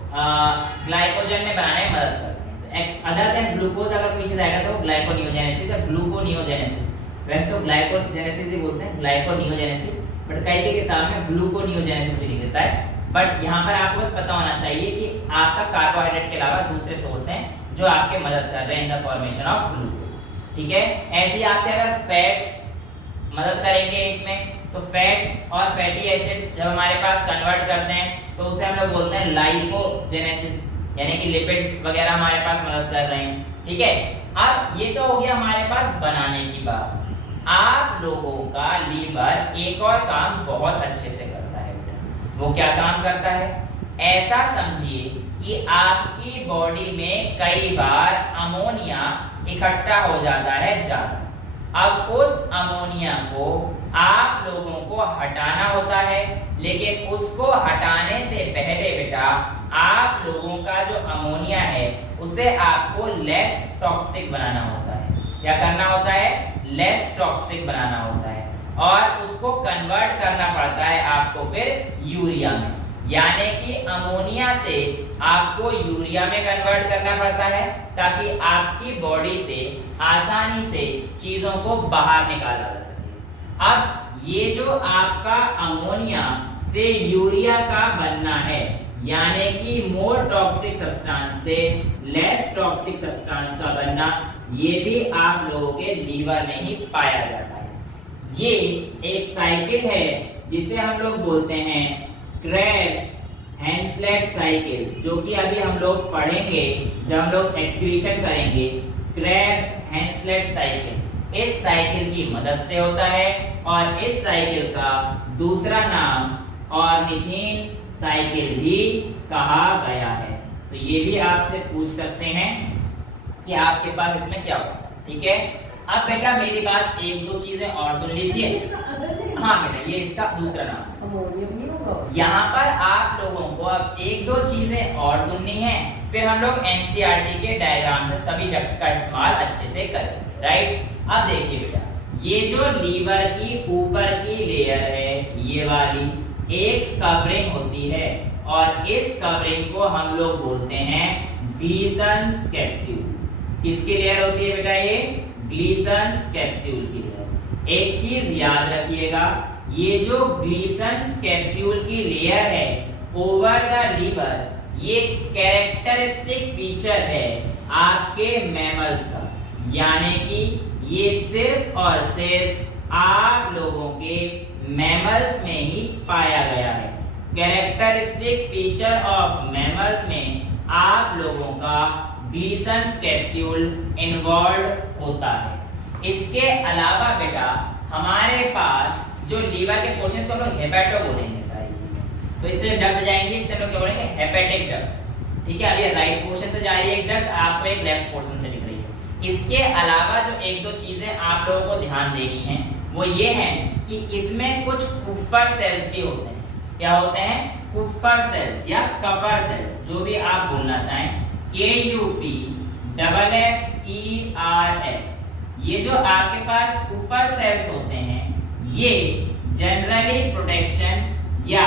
ग्लाइकोजन में बनाने में मदद करते हैं। तो अदर देन ग्लूकोज अगर पीछे जाएगा तो ग्लाइकोनियोजेनेसिस या ग्लूकोनियोजेनेसिस, वैसे तो ग्लाइकोजेनेसिस ही बोलते हैं, ग्लाइकोनियोजेनेसिस, बट कई की किताब में ग्लूकोनियोजेनेसिस लिख देता है। बट यहाँ पर आपको बस पता होना चाहिए कि आपका कार्बोहाइड्रेट के अलावा दूसरे सोर्स हैं जो आपके मदद कर रहे हैं इन द फॉर्मेशन ऑफ ग्लूकोज। ठीक है, ऐसे ही आपके अगर फैट्स मदद करेंगे इसमें, तो फैट्स और फैटी एसिड्स जब हमारे पास कन्वर्ट करते हैं तो उसे हम लोग बोलते हैं लाइपोजेनेसिस, यानी कि लिपिड्स वगैरह हमारे पास मदद कर रहे हैं। ठीक है, अब ये तो हो गया हमारे पास बनाने की बात। आप लोगों का लीवर एक और काम बहुत अच्छे से करता है। वो क्या काम करता है, ऐसा समझिए कि आपकी बॉडी में कई बार अमोनिया इकट्ठा हो जाता है ज्यादा। अब उस अमोनिया को आप लोगों को हटाना होता है, लेकिन उसको हटाने से पहले बेटा आप लोगों का जो अमोनिया है उसे आपको लेस टॉक्सिक बनाना होता है। क्या करना होता है? लेस टॉक्सिक बनाना होता है और उसको कन्वर्ट करना पड़ता है आपको फिर यूरिया में, यानी कि अमोनिया से आपको यूरिया में कन्वर्ट करना पड़ता है ताकि आपकी बॉडी से आसानी से चीजों को बाहर निकाला जा सके। अब ये जो आपका अमोनिया से यूरिया का बनना है, यानी कि मोर टॉक्सिक सब्सटेंस से लेस टॉक्सिक सब्सटेंस का बनना, ये भी आप लोगों के लीवर में ही पाया जाता है। ये एक साइकिल है जिसे हम लोग बोलते हैं क्रैब हैंसलेट साइकिल, जो कि अभी हम लोग पढ़ेंगे जब हम लोग एक्सक्रीशन करेंगे। क्रैब हैंसलेट साइकिल इस साइकिल की मदद से होता है और इस साइकिल का दूसरा नाम ऑर्निथीन साइकिल भी कहा गया है। तो ये भी आपसे पूछ सकते हैं कि आपके पास इसमें क्या होगा। ठीक है, अब बेटा मेरी बात एक दो चीजें और सुन लीजिए। हाँ बेटा, ये इसका दूसरा नाम अमोनियम नहीं होगा। यहाँ पर आप लोगों को अब एक दो चीजें और सुननी है, फिर हम लोग एनसीईआरटी के डायग्राम से सभी डक्ट का इस्तेमाल अच्छे से करेंगे। राइट, अब देखिए बेटा, ये जो लीवर की ऊपर की लेयर है, ये वाली एक कवरिंग होती है और इस कवरिंग को हम लोग बोलते हैं ग्लीसन्स कैप्सूल। किसकी लेयर होती है बेटा? ये ग्लीसन्स कैप्सूल की लेयर। एक चीज याद रखिएगा, ये जो ग्लीसन्स कैप्सूल की लेयर है ओवर द लीवर, ये कैरेक्टरिस्टिक फीचर है आपके मैमल्स का, यानी कि ये सिर्फ और सिर्फ आप लोगों के मैमल्स में ही पाया गया है। कैरेक्टरिस्टिक फीचर ऑफ मैमल्स में आप लोगों का ग्लीसन्स कैप्सूल इन्वॉल्व होता है। इसके अलावा बेटा हमारे पास जो लीवर के पोर्शन को हम लोग हेपेटो बोलेंगे सारी चीजें, तो इससे डक्ट जाएंगे, इससे हम लोग क्या बोलेंगे? Hepatic ducts. ठीक है, अब ये राइट पोर्शन से जा रही है एक डक्ट, आपको एक लेफ्ट पोर्शन से दिख रही है। इसके अलावा जो एक दो चीजें आप लोगों को ध्यान देनी है वो ये है कि इसमें कुछ कुफर सेल्स भी होते हैं। क्या होते हैं? कुफर सेल्स या कफर सेल्स, जो भी आप बोलना चाहें। KUPFFERS, ये जो आपके पास कुफर सेल्स होते हैं, ये जनरली प्रोटेक्शन या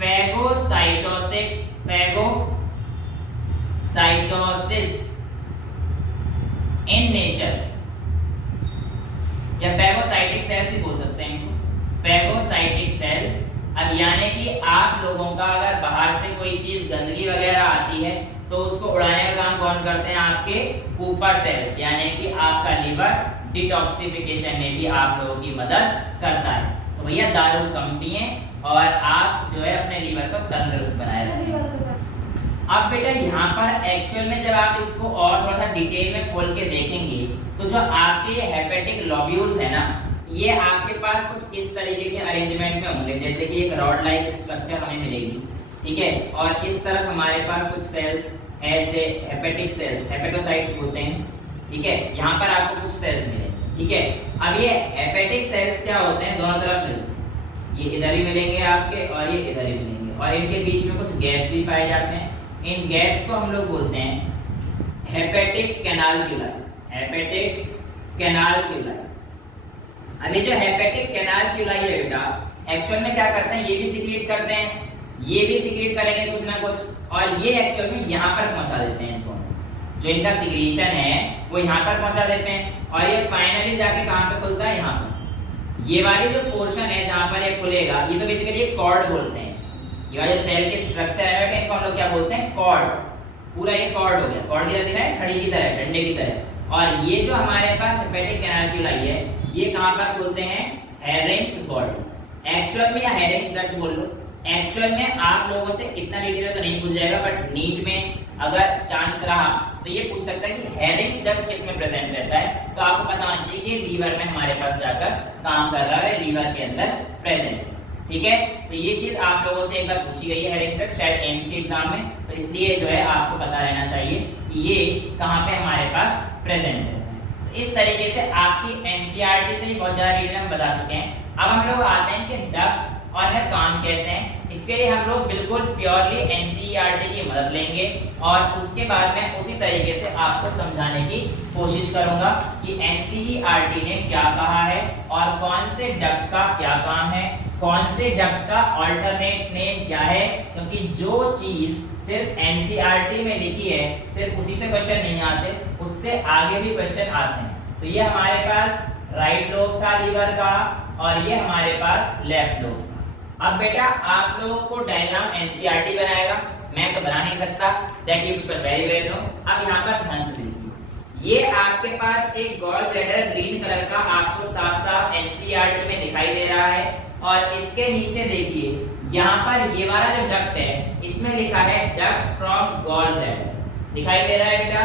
फैगोसाइटोसिस इन नेचर, या फैगोसाइटिक सेल्स ही बोल सकते हैं, फैगोसाइटिक सेल्स। अब यानी कि आप लोगों का अगर बाहर से कोई चीज गंदगी वगैरह आती है तो उसको उड़ाने का काम कौन करते हैं? आपके कुफर सेल्स, यानी कि आपका लीवर डिटॉक्सिफिकेशन में भी आप लोगों की मदद करता है। तो भैया दारू कम पिए और आप जो है अपने लीवर को तंदुरुस्त बनाए रखें। अब बेटा यहाँ पर एक्चुअल में जब आप इसको और थोड़ा सा डिटेल में खोल के देखेंगे तो जो आपके हेपेटिक लोब्यूल्स है ना, ये आपके पास कुछ इस तरीके के अरेंजमेंट में होंगे, जैसे कि एक रॉड लाइक स्ट्रक्चर हमें मिलेगी। ठीक है, और इस तरफ हमारे पास कुछ सेल्स ऐसे हेपेटिक सेल्स, हेपेटोसाइट्स बोलते हैं। ठीक है, यहाँ पर आपको कुछ सेल्स मिलेंगे। ठीक है, अब ये हेपेटिक सेल्स क्या होते हैं? दोनों तरफ मिलते हैं, ये इधर ही मिलेंगे आपके और ये इधर ही मिलेंगे, और इनके बीच में कुछ गैप्स भी पाए जाते हैं। इन गैप्स को हम लोग बोलते हैं हेपेटिक कैनालक्यूलाई, हेपेटिक कैनालक्यूलाई। अभी जो हेपेटिक कैनालक्यूलाई है बेटा, एक्चुअल में क्या करते हैं? ये भी सिक्रीट करते हैं, ये भी सिक्रीट करेंगे कुछ ना कुछ, और ये एक्चुअल में यहाँ पर पहुंचा देते हैं इसको। जो इनका सिक्रीशन है वो यहाँ पर पहुंचा देते हैं और ये फाइनली जाके कहाँ पे खुलता है? यहाँ पर। ये वाली जो पोर्शन है जहाँ पर ये खुलेगा, ये तो बेसिकली कॉर्ड बोलते हैं। ये वाले सेल के स्ट्रक्चर है इनको हम लोग क्या बोलते हैं? कॉर्ड। पूरा ये कॉर्ड हो गया, कॉर्ड की तरह दिख रहा है, छड़ी की तरह, डंडे की तरह। और ये जो हमारे पास हेपेटिक कैनालक्यूलाई है, ये कहाँ पर खुलते हैं? Hering's body. एक्चुअल में या हेरिंग्स डक्ट बोल लो। एक्चुअल में आप लोगों से इतना डिटेल तो नहीं पूछ जाएगा, बट नीट में अगर चांस रहा तो ये पूछ सकता है कि हेरिंग्स डक्ट किस में प्रेजेंट रहता है। तो आपको पता होना चाहिए कि लीवर में हमारे पास जाकर काम कर रहा है, लीवर के अंदर प्रेजेंट है। ठीक है, तो ये चीज आप लोगों से एक बार पूछी गई है हेड शायद एम्स के एग्जाम में, तो इसलिए जो है आपको पता रहना चाहिए कि ये कहाँ पे हमारे पास प्रेजेंट है। तो इस तरीके से आपकी एनसीईआरटी से ही बहुत ज्यादा डिटेल हम बता चुके हैं। अब हम लोग आते हैं कि डक्ट्स और इनका काम कैसे है। इसके लिए हम लोग बिल्कुल प्योरली एनसीईआरटी की मदद लेंगे और उसके बाद में उसी तरीके से आपको समझाने की कोशिश करूंगा कि एनसीईआरटी ने क्या कहा है और कौन से डक्ट का क्या काम है, कौन से डक्ट का अल्टरनेट नेम क्या है, क्योंकि जो चीज सिर्फ एनसीईआरटी में लिखी है सिर्फ उसी से क्वेश्चन नहीं आते, उससे आगे भी क्वेश्चन आते हैं। तो ये हमारे पास राइट लोब था लीवर का और ये हमारे पास लेफ्ट लोब था। अब बेटा आप लोगों को डायग्राम एनसीईआरटी बनाएगा, मैं तो बना नहीं सकता, that you people very well know. अब यहाँ पर ध्यान से देखिए, ये आपके पास एक गॉल ब्लैडर ग्रीन कलर का आपको साफ साफ एनसीईआरटी में दिखाई दे रहा है और इसके नीचे देखिए यहाँ पर ये वाला जो डक्ट है इसमें लिखा है डक्ट फ्रॉम गॉल ब्लैडर, दिखाई दे रहा है बेटा।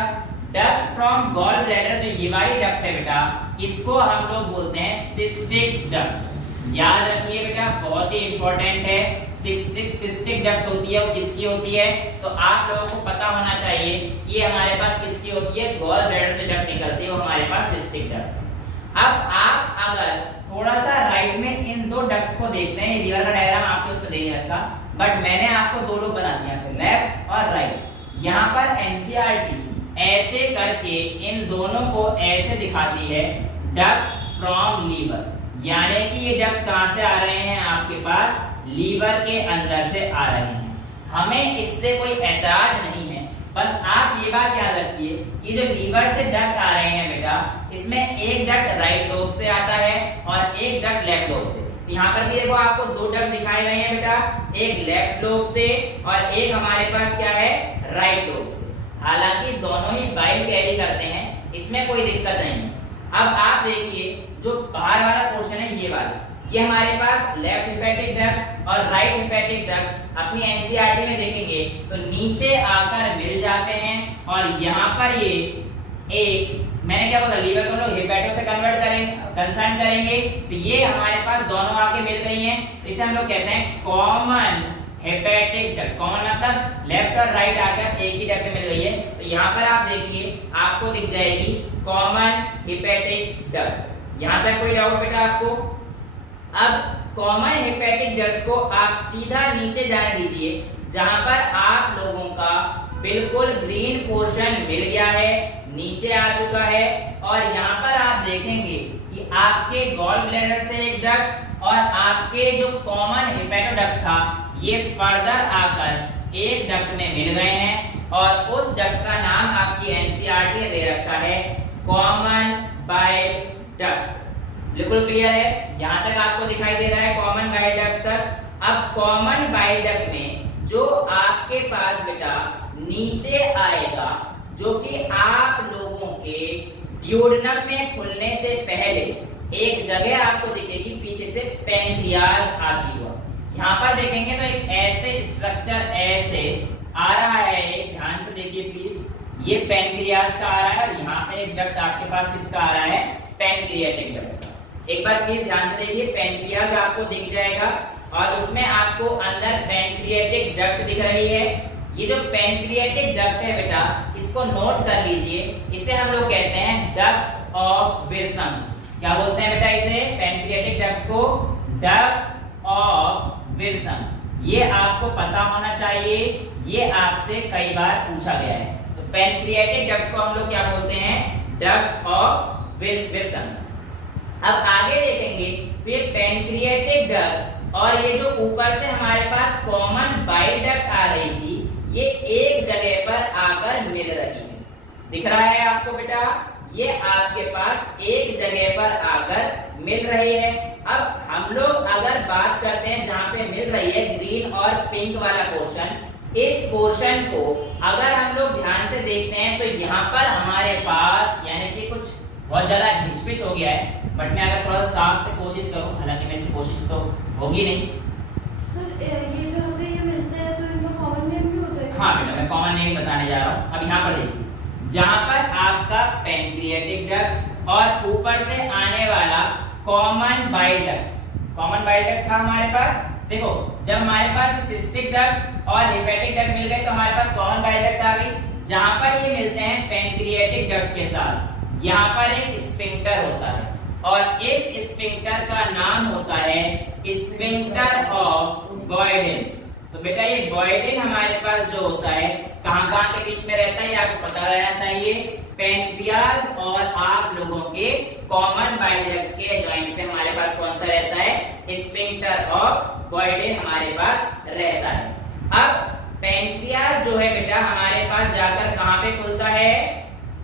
डक्ट फ्रॉम गॉल ब्लैडर जो ये वाली डक्ट है बेटा, इसको हम लोग बोलते हैं सिस्टिक डक्ट। याद रखिए बेटा, बहुत ही इंपॉर्टेंट है। सिस्टिक डक्ट होती है वो किसकी होती है, तो आप लोगों को पता होना चाहिए कि ये हमारे पास किसकी होती है, गॉल ब्लैडर से डक्ट निकलती है, वो हमारे पास सिस्टिक डक्ट है। अब आप अगर थोड़ा सा राइट में इन दो डक्ट्स को देखते हैं, ये लीवर का डायग्राम आपके उसमें दे रखा, बट मैंने आपको दो लोग बना दिया लेफ्ट और राइट। यहाँ पर एनसीईआरटी ऐसे करके इन दोनों को ऐसे दिखाती है डक्ट्स फ्रॉम लीवर, यानी कि ये डक्ट कहां से आ रहे हैं, आपके पास लीवर के अंदर से आ रहे हैं। हमें इससे कोई ऐतराज नहीं है, बस आप ये बात याद रखिए कि जो लीवर से डक्ट आ रहे हैं बेटा, इसमें एक डक्ट राइट लोब से आता है और एक डक्ट लेफ्ट लोब से। यहाँ पर भी देखो आपको दो डक्ट दिखाए गए हैं बेटा, एक लेफ्ट लोब से और एक हमारे पास क्या है, राइट लोब से। हालांकि दोनों ही बाइल कैरी करते हैं, इसमें कोई दिक्कत नहीं है। अब आप देखिए जो बाहर वाला पोर्शन है ये वाला, ये हमारे पास लेफ्ट हिपैटिक डक्ट और राइट हिपैटिक डक्ट अपनी एनसीईआरटी में देखेंगे तो नीचे आकर मिल जाते हैं और यहाँ पर ये एक, मैंने क्या बोला, लीवर को लोग हिपैटो से कन्वर्ट करेंगे, कंसर्न करेंगे, तो ये हमारे पास दोनों आके मिल गई हैं, तो इसे हम लोग कहते हैं कॉमन हेपेटिक डक्ट। कॉमन मतलब लेफ्ट और राइट आकर एक ही डक्ट मिल गई है, तो यहाँ पर आप देखिए आपको दिख जाएगी कॉमन हेपेटिक डक्ट। यहाँ तक कोई डाउट बेटा आपको? अब कॉमन हेपेटिक डक्ट को आप सीधा नीचे जाने दीजिए, जहां पर आप लोगों का बिल्कुल ग्रीन पोर्शन मिल गया है, नीचे आ चुका है और यहाँ पर आप देखेंगे कि आपके गॉल ब्लैडर से एक डक्ट और आपके जो कॉमन हेपेटोडक्ट था ये फर्दर आकर एक डक्ट में मिल गए हैं और उस डक्ट का नाम आपकी एनसीईआरटी ने दे रखा है कॉमन बाइल डक्ट। बिल्कुल क्लियर है, यहाँ तक आपको दिखाई दे रहा है कॉमन बाइल डक्ट तक। अब कॉमन बाइल डक्ट में जो आपके पास बेटा नीचे आएगा, जो कि आप लोगों के ड्यूडेनम में खुलने से पहले एक जगह आपको दिखेगी पीछे से पैंक्रियाज आती हुआ। यहाँ पर देखेंगे तो एक ऐसे स्ट्रक्चर ऐसे आ रहा है, ध्यान से देखिए प्लीज, ये पैंक्रियाज का आ रहा है और यहाँ पे एक डक्ट आपके पास किसका आ रहा है, पैंक्रियाटिक डक्ट। एक बार प्लीज ध्यान से देखिए, पैंक्रियाज आपको दिख जाएगा और उसमें आपको अंदर पैंक्रियाटिक डक्ट दिख रही है। ये जो पैंक्रियाटिक डक्ट है बेटा, इसको नोट कर लीजिए, इसे हम लोग कहते हैं डक्ट ऑफ विल्सन। क्या बोलते हैं बेटा इसे, पैंक्रियाटिक डक्ट को डक्ट ऑफ विल्सन। ये आपको पता होना चाहिए, ये आपसे कई बार पूछा गया है। तो पैंक्रियाटिक डक्ट को हम लोग क्या बोलते हैं, डक्ट ऑफ विल्सन। अब आगे देखेंगे तो ये पैंक्रियाटिक डक्ट और ये जो ऊपर से हमारे पास कॉमन बाइल डक्ट आ रही थी, ये एक जगह पर आकर मिल रही है। दिख रहा है आपको बेटा, ये आपके पास एक जगह पर आकर मिल रही है। अब हम लोग अगर बात करते हैं जहां पे मिल रही है ग्रीन और पिंक वाला पोर्शन, इस पोर्शन को अगर हम लोग ध्यान से देखते हैं तो यहाँ पर हमारे पास यानी कि कुछ बहुत ज्यादा घिचपिच हो गया है, बट मैं अगर थोड़ा साफ से कोशिश करूं, हालांकि मेरी से कोशिश तो होगी नहीं। सर ये जो हमें ये मिलता है तो इनका कॉमन नेम भी होता है? हाँ बेटा, मैं कॉमन नेम बताने जा रहा हूँ। अब यहाँ पर देखिए, जहां पर आपका पैंक्रियाटिक डक्ट और ऊपर से आने वाला common bile duct, common bile duct था हमारे पास, देखो जब हमारे पास सिस्टिक डक्ट और हेपेटिक डक्ट मिल गए तो हमारे पास कॉमन बाइल डक्ट आ गई, जहां पर ये मिलते हैं पैंक्रियाटिक डक्ट के साथ। यहाँ पर एक स्फिंक्टर होता है और इस स्फिंक्टर का नाम होता है स्फिंक्टर ऑफ बॉयडेन। तो बेटा ये बॉयडेन हमारे पास जो होता है कहां-कहां के बीच में रहता है, ये आपको पता रहना चाहिए। पैंक्रियाज और आप लोगों के कॉमन बाइल डक्ट के जॉइंट पे हमारे पास कौन सा रहता है, स्फिंक्टर ऑफ बॉयडेन हमारे पास रहता है। अब पैंक्रियाज जो है बेटा हमारे पास जाकर कहां पे खुलता है,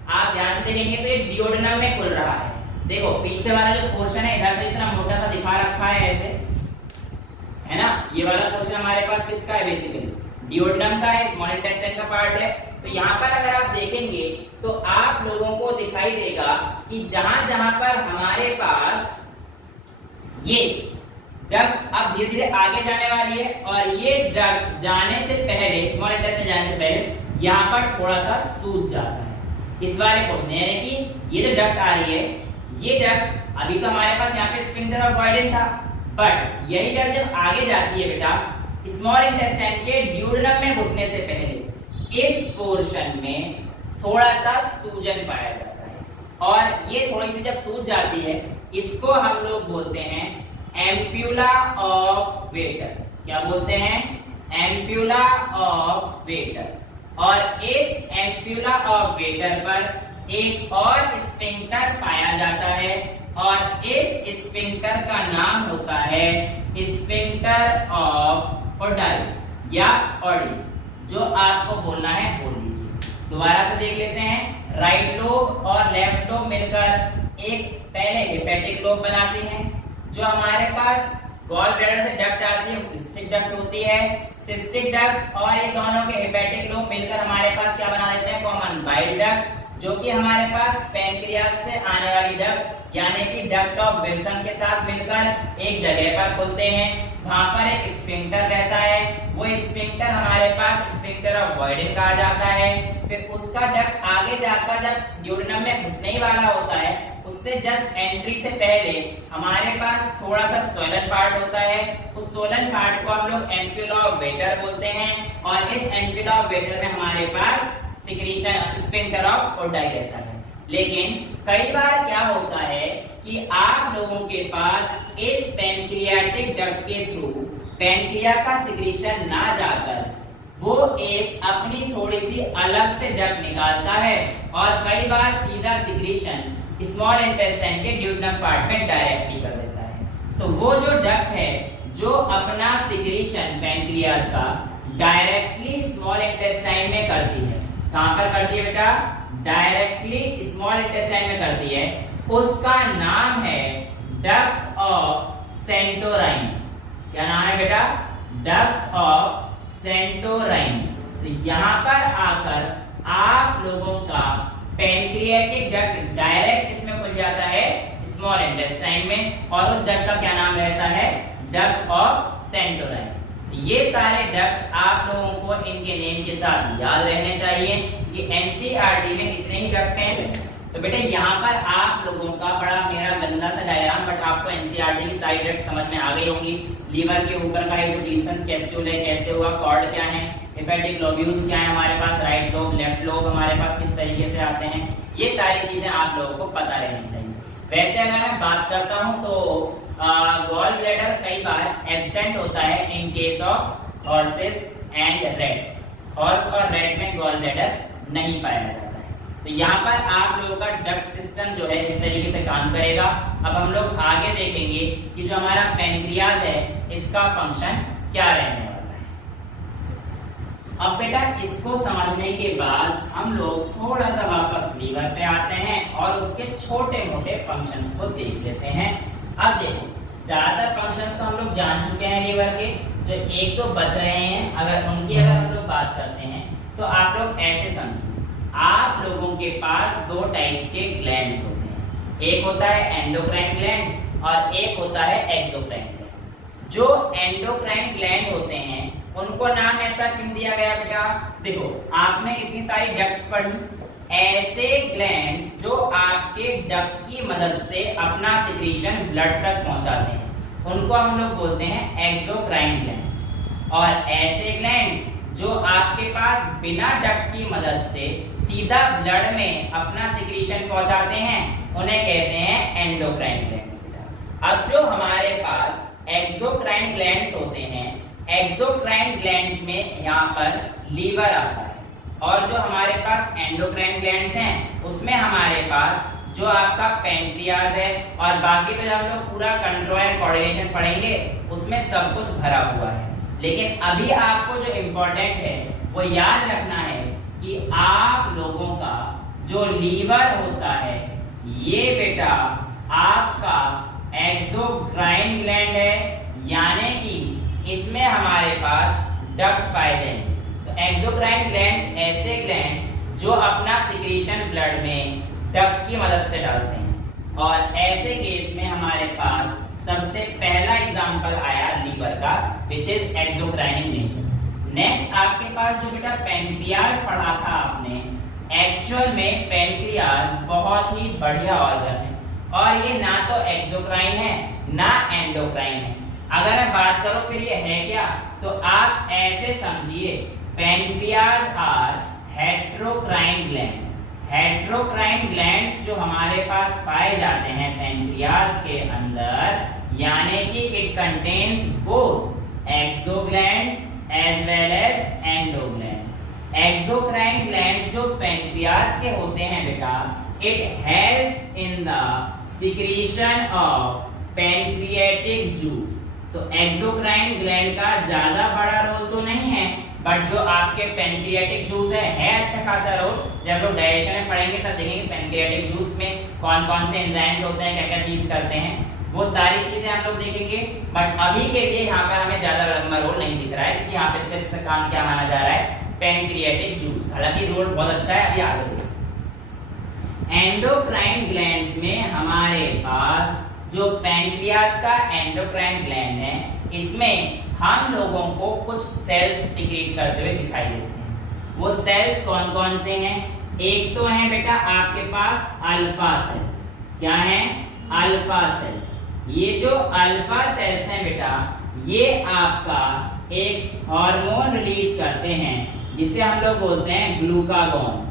आप ध्यान से देखेंगे तो ये डियोडेनम में खुल रहा है। देखो पीछे वाला जो पोर्शन है इधर से इतना मोटा सा दिखा रखा है ऐसे, है ना, ये वाला पोर्शन हमारे पास किसका है, बेसिकली डियोडेनम का है, स्मॉल इंटेस्टाइन का पार्ट है। तो यहाँ पर अगर आप देखेंगे तो आप लोगों को दिखाई देगा कि जहां जहां पर हमारे पास ये डक्ट अब धीरे धीरे आगे जाने वाली है और ये डक्ट जाने से पहले, स्मॉल इंटेस्टाइन जाने से पहले यहाँ पर थोड़ा सा सूज जाता है इस वाले पोर्शन, यानी कि ये जो डक्ट आ रही है, ये डक्ट अभी तो हमारे पास यहाँ पे स्फिंक्टर ऑफ बॉयडेन था, बट यही डक्ट जब आगे जाती है बेटा स्मॉल इंटेस्टाइन के ड्यूडेनम में घुसने से पहले इस पोर्शन में थोड़ा सा सूजन पाया जाता है और ये थोड़ी सी जब सूज जाती है इसको हम लोग बोलते हैं एम्प्यूला ऑफ वेटर। क्या बोलते हैं, एम्प्यूला ऑफ वेटर। और इस एम्प्यूला ऑफ वेटर पर एक और स्फिंक्टर पाया जाता है और इस स्फिंक्टर का नाम होता है स्फिंक्टर ऑफ ओडाई या ऑडी। जो आपको बोलना है बोल लीजिए। दोबारा से देख लेते हैं, राइट लोब और लेफ्ट लोब मिलकर एक पहले हेपेटिक लोब बनाती हैं। जो हमारे पास गॉल ब्लैडर से डक्ट आती है वो सिस्टिक डक्ट होती है। सिस्टिक डक्ट और ये दोनों के हेपेटिक लोब मिलकर हमारे पास क्या बना देते हैं, कॉमन बाइल डक्ट, जो कि हमारे पास पैंक्रियाज से आने वाली डक्ट यानी कि डक्ट ऑफ विल्सन के साथ मिलकर एक जगह पर खुलते हैं। वहां पर एक स्फिंक्टर रहता है, वो स्फिंक्टर हमारे पास स्फिंक्टर ऑफ बॉयडेन कहा जाता है। फिर उसका डक्ट आगे जाकर जब ड्यूडेनम में घुसने ही वाला होता है उससे जस्ट एंट्री से पहले हमारे पास थोड़ा सा सोलन पार्ट होता है। उस सोलन पार्ट को हम लोग एम्प्यूला ऑफ वेटर बोलते हैं और इस एम्प्यूला ऑफ वेटर में हमारे पास सिक्रीशन स्फिंक्टर ऑफ ओडाई रहता है। लेकिन कई बार क्या होता है कि आप लोगों के पास इस पैंक्रियाटिक डक्ट के थ्रू पैंक्रिया का सिक्रीशन ना जाकर वो एक अपनी थोड़ी सी अलग से डक्ट निकालता है और कई बार सीधा सिक्रीशन स्मॉल इंटेस्टाइन के ड्यूडेनम पार्ट में डायरेक्टली कर देता है। तो वो जो डक्ट है जो अपना सिक्रीशन पैंक्रियाज का डायरेक्टली स्मॉल इंटेस्टाइन में करती है, कहां पर करती है बेटा, डायरेक्टली स्मॉल इंटेस्टाइन में करती है, उसका नाम है डक्ट ऑफ सेंटोराइन। क्या नाम है बेटा, डक्ट ऑफ सेंटोराइन। तो यहां पर आकर आप लोगों का पैंक्रियाटिक डक्ट डायरेक्ट इसमें खुल जाता है स्मॉल इंटेस्टाइन में और उस डक्ट का क्या नाम रहता है, डक्ट ऑफ सेंटोराइन। ये सारे डक्ट आप लोगों को इनके नेम के साथ याद रहने चाहिए कि एनसीईआरटी में कितने ही डक्ट हैं। तो बेटा यहाँ पर आप लोगों का बड़ा मेरा गंदा सा डायग्राम, बट आपको एनसीईआरटी की सारी डक्ट समझ में आ गई होंगी। लीवर के ऊपर का जो ग्लीसंस कैप्सूल है कैसे हुआ, कॉर्ड क्या है, हेपेटिक लोब्यूल्स क्या है हमारे पास, राइट लोब लेफ्ट लोब हमारे पास किस तरीके से आते हैं, ये सारी चीजें आप लोगों को पता रहनी चाहिए। वैसे अगर मैं बात करता हूँ तो गॉल ब्लैडर कई बार एब्सेंट होता है in case of horses and rates. Horse और रेट में गॉल ब्लैडर नहीं पाया जाता है। तो यहाँ पर आप लोगों का डक्ट सिस्टम जो है इस तरीके से काम करेगा। अब हम लोग आगे देखेंगे कि जो हमारा पैंक्रियाज है इसका फंक्शन क्या रहने वाला है। अब बेटा इसको समझने के बाद हम लोग थोड़ा सा वापस लीवर पे आते हैं और उसके छोटे मोटे फंक्शंस को देख लेते हैं। अब देखो ज्यादातर फंक्शंस तो हम लोग जान चुके हैं लीवर के, जो एक तो बच रहे हैं, अगर उनकी हम लोग बात करते हैं तो आप लोग ऐसे समझिए, आप लोगों के पास दो टाइप्स के ग्लैंड्स होते हैं, एक होता है एंडोक्राइन ग्लैंड और एक होता है एक्सोक्राइन ग्लैंड। जो एंडोक्राइन ग्लैंड होते हैं उनको नाम ऐसा क्यों दिया गया बेटा, देखो आपने इतनी सारी डक्ट्स पढ़ी, ऐसे ग्लैंड्स जो आपके डक्ट की मदद से अपना सिक्रीशन ब्लड तक पहुंचाते हैं, उनको हम लोग बोलते हैं एक्सोक्राइन ग्लैंड्स। और ऐसे ग्लैंड्स जो आपके पास बिना डक्ट की मदद से सीधा ब्लड में अपना सिक्रीशन पहुंचाते हैं उन्हें कहते हैं एंडोक्राइन ग्लैंड्स। अब जो हमारे पास एक्सोक्राइन ग्लैंड्स होते हैं, एक्सोक्राइन ग्लैंड्स में यहाँ पर लीवर आता है, और जो हमारे पास एंडोक्राइन ग्लैंड्स हैं उसमें हमारे पास जो आपका पेनक्रियाज है, और बाकी तो जब हम लोग पूरा कंट्रोल एंड कोऑर्डिनेशन पढ़ेंगे उसमें सब कुछ भरा हुआ है। लेकिन अभी आपको जो इम्पोर्टेंट है वो याद रखना है कि आप लोगों का जो लीवर होता है ये बेटा आपका एक्सोक्राइन ग्लैंड है, यानी कि इसमें हमारे पास डक्ट पाए जाएंगे। तो एक्सोक्राइन ग्लैंड्स ऐसे ग्लैंड्स जो अपना सिक्रीशन ब्लड में डक्ट की मदद से डालते हैं, और ऐसे केस में हमारे पास सबसे पहला एग्जांपल आया लीवर का, which is exocrine in nature. Next आपके पास जो बेटा पेनक्रियाज पढ़ा था आपने, एक्चुअल में पेनक्रियाज बहुत ही बढ़िया ऑर्गन है, और ये ना तो एक्सोक्राइन है ना एंडोक्राइन है। अगर मैं बात करूं फिर ये है क्या, तो आप ऐसे समझिए pancreas are heterocrine gland. Heterocrine glands जो हमारे पास पाए जाते हैं पेनक्रियाज के अंदर, यानी कि it contains both exoglands as well as endoglands. Exocrine glands जो पेनक्रियाज के होते हैं बेटा, it helps in the secretion of pancreatic juice. तो एक्सोक्राइन ग्लैंड का ज्यादा बड़ा रोल तो नहीं है, बट जो आपके पैनक्रियाटिक जूस है अच्छा खासा रोल। जब लोग डाइजेशन में पढ़ेंगे तब देखेंगे पैनक्रियाटिक जूस में कौन कौन से एंजाइम्स होते हैं, क्या क्या चीज करते हैं, वो सारी चीजें हम लोग देखेंगे। बट अभी के लिए यहाँ पर हमें ज्यादा लंबा रोल नहीं दिख रहा है, क्योंकि यहाँ पे सिर्फ से काम क्या माना जा रहा है, पैनक्रियाटिक जूस। हालांकि रोल बहुत अच्छा है, अभी आगे देखो। एंडोक्राइन ग्लैंड्स में हमारे पास जो पैनक्रियाज का एंडोक्राइन ग्लैंड है, इसमें हम लोगों को कुछ सेल्स सिक्रीट करते हुए दिखाई देते हैं। वो सेल्स कौन कौन से हैं? एक तो है बेटा आपके पास अल्फा सेल्स। क्या है? Alpha cells. ये जो अल्फा सेल्स हैं बेटा, ये आपका एक हार्मोन रिलीज करते हैं जिसे हम लोग बोलते हैं ग्लूकागॉन।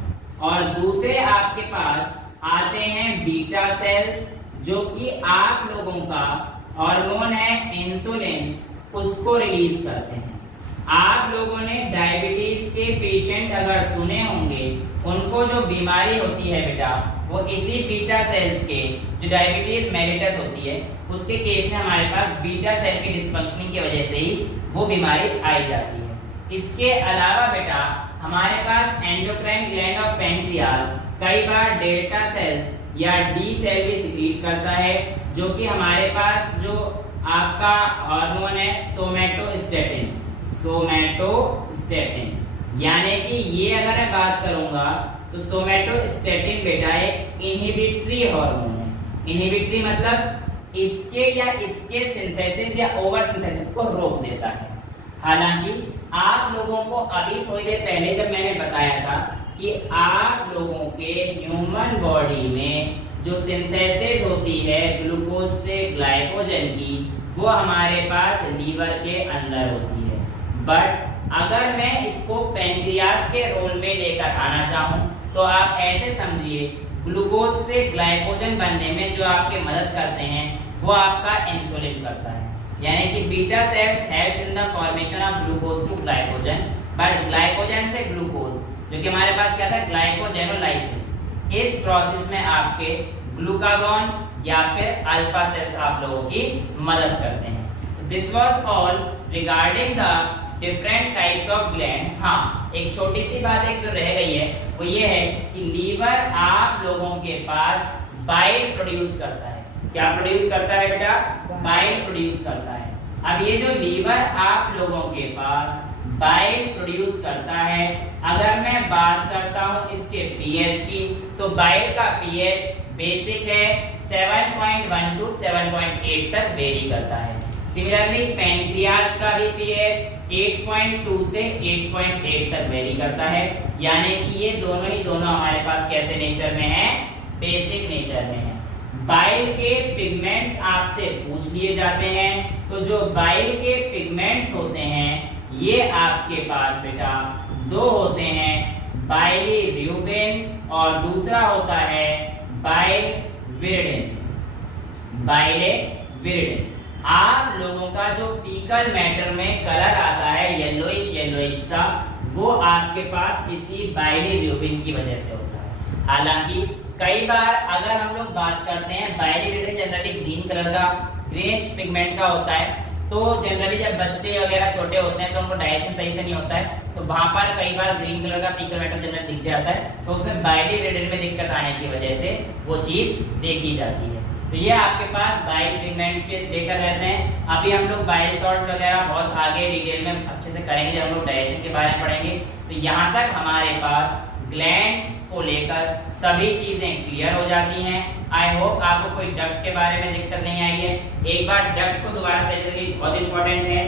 और दूसरे आपके पास आते हैं बीटा सेल्स, जो कि आप लोगों का हार्मोन है इंसुलिन, उसको रिलीज करते हैं। आप लोगों ने डायबिटीज के पेशेंट अगर सुने होंगे, उनको जो बीमारी होती है बेटा, वो इसी बीटा सेल्स के, जो डायबिटीज मेलिटस होती है उसके केस में हमारे पास बीटा सेल की डिसफंक्शनिंग की वजह से ही वो बीमारी आई जाती है। इसके अलावा बेटा हमारे पास एंडोक्राइन ग्लैंड ऑफ पैनक्रियाज कई बार डेल्टा सेल्स या डी सेल भी सिक्रीट करता है, जो कि हमारे पास जो आपका हार्मोन है सोमैटोस्टेटिन। सोमैटोस्टेटिन यानी कि ये अगर मैं बात करूंगा तो सोमैटोस्टेटिन बेटा एक इनहिबिटरी हार्मोन है। इनहिबिटरी मतलब इसके या इसके सिंथेसिस या ओवर सिंथेसिस को रोक देता है। हालांकि आप लोगों को अभी थोड़ी देर पहले जब मैंने बताया था कि आप लोगों के ह्यूमन बॉडी में जो सिंथेसिस होती है ग्लूकोज से ग्लाइकोजन की, वो हमारे पास लीवर के अंदर होती है। बट अगर मैं इसको पैनक्रियाज के रोल में लेकर आना चाहूँ तो आप ऐसे समझिए, ग्लूकोज से ग्लाइकोजन बनने में जो आपके मदद करते हैं वो आपका इंसुलिन करता है। यानी कि beta cells helps in the formation of glucose to glycogen, but glycogen से ग्लूकोज, जो कि हमारे पास क्या था, ग्लाइकोजेनोलाइसिस, इस प्रोसेस में आपके ग्लूकागॉन या फिर अल्फा सेल्स आप लोगों की मदद करते हैं। This was all regarding the different types of gland. हाँ, एक छोटी सी बात एक जो रह गई है वो ये है कि लीवर आप लोगों के पास बाइल प्रोड्यूस करता है। क्या प्रोड्यूस करता है बेटा? बाइल प्रोड्यूस करता है। अब ये जो लीवर आप लोगों के पास बाइल प्रोड्यूस करता है, अगर मैं बात करता हूं इसके पीएच की, तो बाइल का पीएच बेसिक है 7.1 टू 7.8 तक वेरी करता है। सिमिलरली पैनक्रियाज का भी पीएच 8.2 से 8.8 तक वेरी करता है। यानी कि ये दोनों ही दोनों हमारे पास कैसे नेचर में है? बेसिक नेचर में है। बाइल के पिगमेंट्स आपसे पूछ लिए जाते हैं। तो जो बाइल के पिगमेंट्स होते हैं ये आपके पास बेटा दो होते हैं, बाइलिरुबिन और दूसरा होता है बाइलविरिडिन। बाइलविरिडिन आप लोगों का जो फीकल मैटर में कलर आता है येलोइश सा, वो आपके पास इसी बाइलिरुबिन की वजह से होता है। हालांकि कई बार अगर हम लोग बात करते हैं, बाइलिरुबिन जनरली ग्रीन कलर का, ग्रीनिश पिगमेंट का होता है। तो जनरली जब बच्चे वगैरह छोटे होते हैं तो उनको डाइजेशन सही से नहीं होता है, तो वहां पर कई बार ग्रीन कलर का फीकल मैटर जनरल दिख जाता है, तो उसमें बाइलिरुबिन में दिक्कत आने की वजह से वो चीज देखी जाती है। तो ये आपके पास बाइल पिगमेंट्स के लेकर रहते हैं। अभी हम लोग बाइल सॉल्ट्स वगैरह बहुत आगे डिटेल में अच्छे से करेंगे जब हम लोग डाइजेशन के बारे में पढ़ेंगे। तो यहाँ तक हमारे पास ग्लैंड्स को लेकर सभी चीजें क्लियर हो जाती हैं। आई होप आपको कोई डक्ट के बारे में दिक्कत नहीं आई है। एक बार डक्ट को दोबारा से देखिए, बहुत इंपॉर्टेंट है।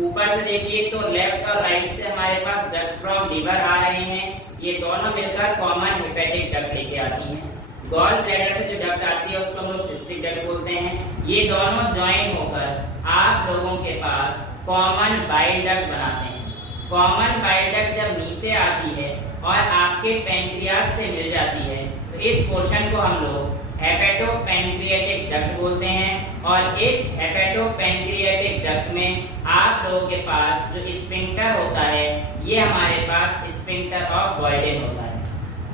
ऊपर से देखिए तो लेफ्ट और राइट से हमारे पास डक्ट फ्रॉम लीवर आ रहे हैं, ये दोनों मिलकर कॉमन हेपेटिक डक्ट लेके आती हैं। गॉल ब्लैडर से जो डक्ट आती है उसको हम लोग सिस्टिक डक्ट बोलते हैं। ये दोनों ज्वाइन होकर आप लोगों के पास कॉमन बाइल डक्ट बनाते हैं। कॉमन बाइल डक्ट जब नीचे आती है और आपके पैंक्रियास से मिल जाती है तो इस पोर्शन को हम लोग हेपेटोपैंक्रियाटिक डक्ट बोलते हैं। और इस हेपेटोपैंक्रियाटिक डक्ट में आप लोगों के पास जो स्फिंक्टर होता है ये हमारे पास स्फिंक्टर ऑफ बॉयडेन होता है।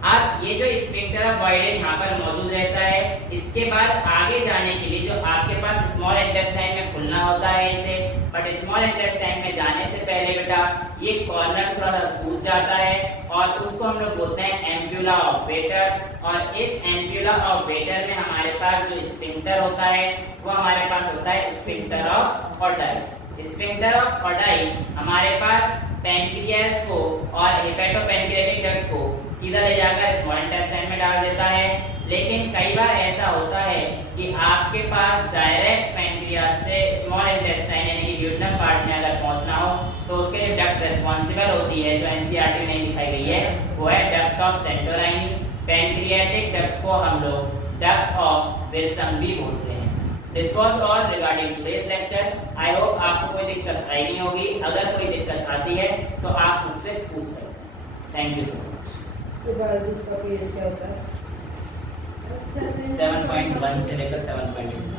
अब ये जो स्फिंक्टर ऑफ बॉयडेन यहाँ पर मौजूद रहता है, इसके बाद आगे जाने के लिए जो आपके पास स्मॉल इंटेस्टाइन में खुलना होता है इसे, बट स्मॉल इंटेस्टाइन में जाने से पहले बेटा ये कॉर्नर थोड़ा सा सूज जाता है और उसको हम लोग बोलते हैं एम्प्यूला ऑफ वेटर। और इस एम्प्यूला ऑफ वेटर में हमारे पास जो स्फिंक्टर होता है वो हमारे पास होता है स्फिंक्टर ऑफ ऑडाई। स्फिंक्टर ऑफ ऑडाई हमारे पास पैंक्रियास को और हेपेटोपैंक्रियाटिक डक्ट को सीधा ले जाकर स्मॉल इंटेस्टाइन में डाल देता है। लेकिन कई बार ऐसा होता है कि आपके पास डायरेक्ट पैंक्रियास से स्मॉल इंटेस्टाइन यानी कि ड्यूडेनम पार्ट में अगर पहुंचना हो तो उसके लिए डक्ट रिस्पांसिबल होती है, जो एनसीईआरटी में नहीं दिखाई गई है, वो है डक्ट ऑफ सेंटोराइनी। पैंक्रियाटिक डक्ट को हम लोग डक्ट ऑफ विल्सन भी बोलते हैं। This was all regarding today's lecture. I hope आपको कोई दिक्कत आई नहीं होगी। अगर कोई दिक्कत आती है तो आप मुझसे पूछ सकते हैं। Thank you so much. तो बायोलॉजी का पीएच क्या होता है? 7.1 से लेकर 7.2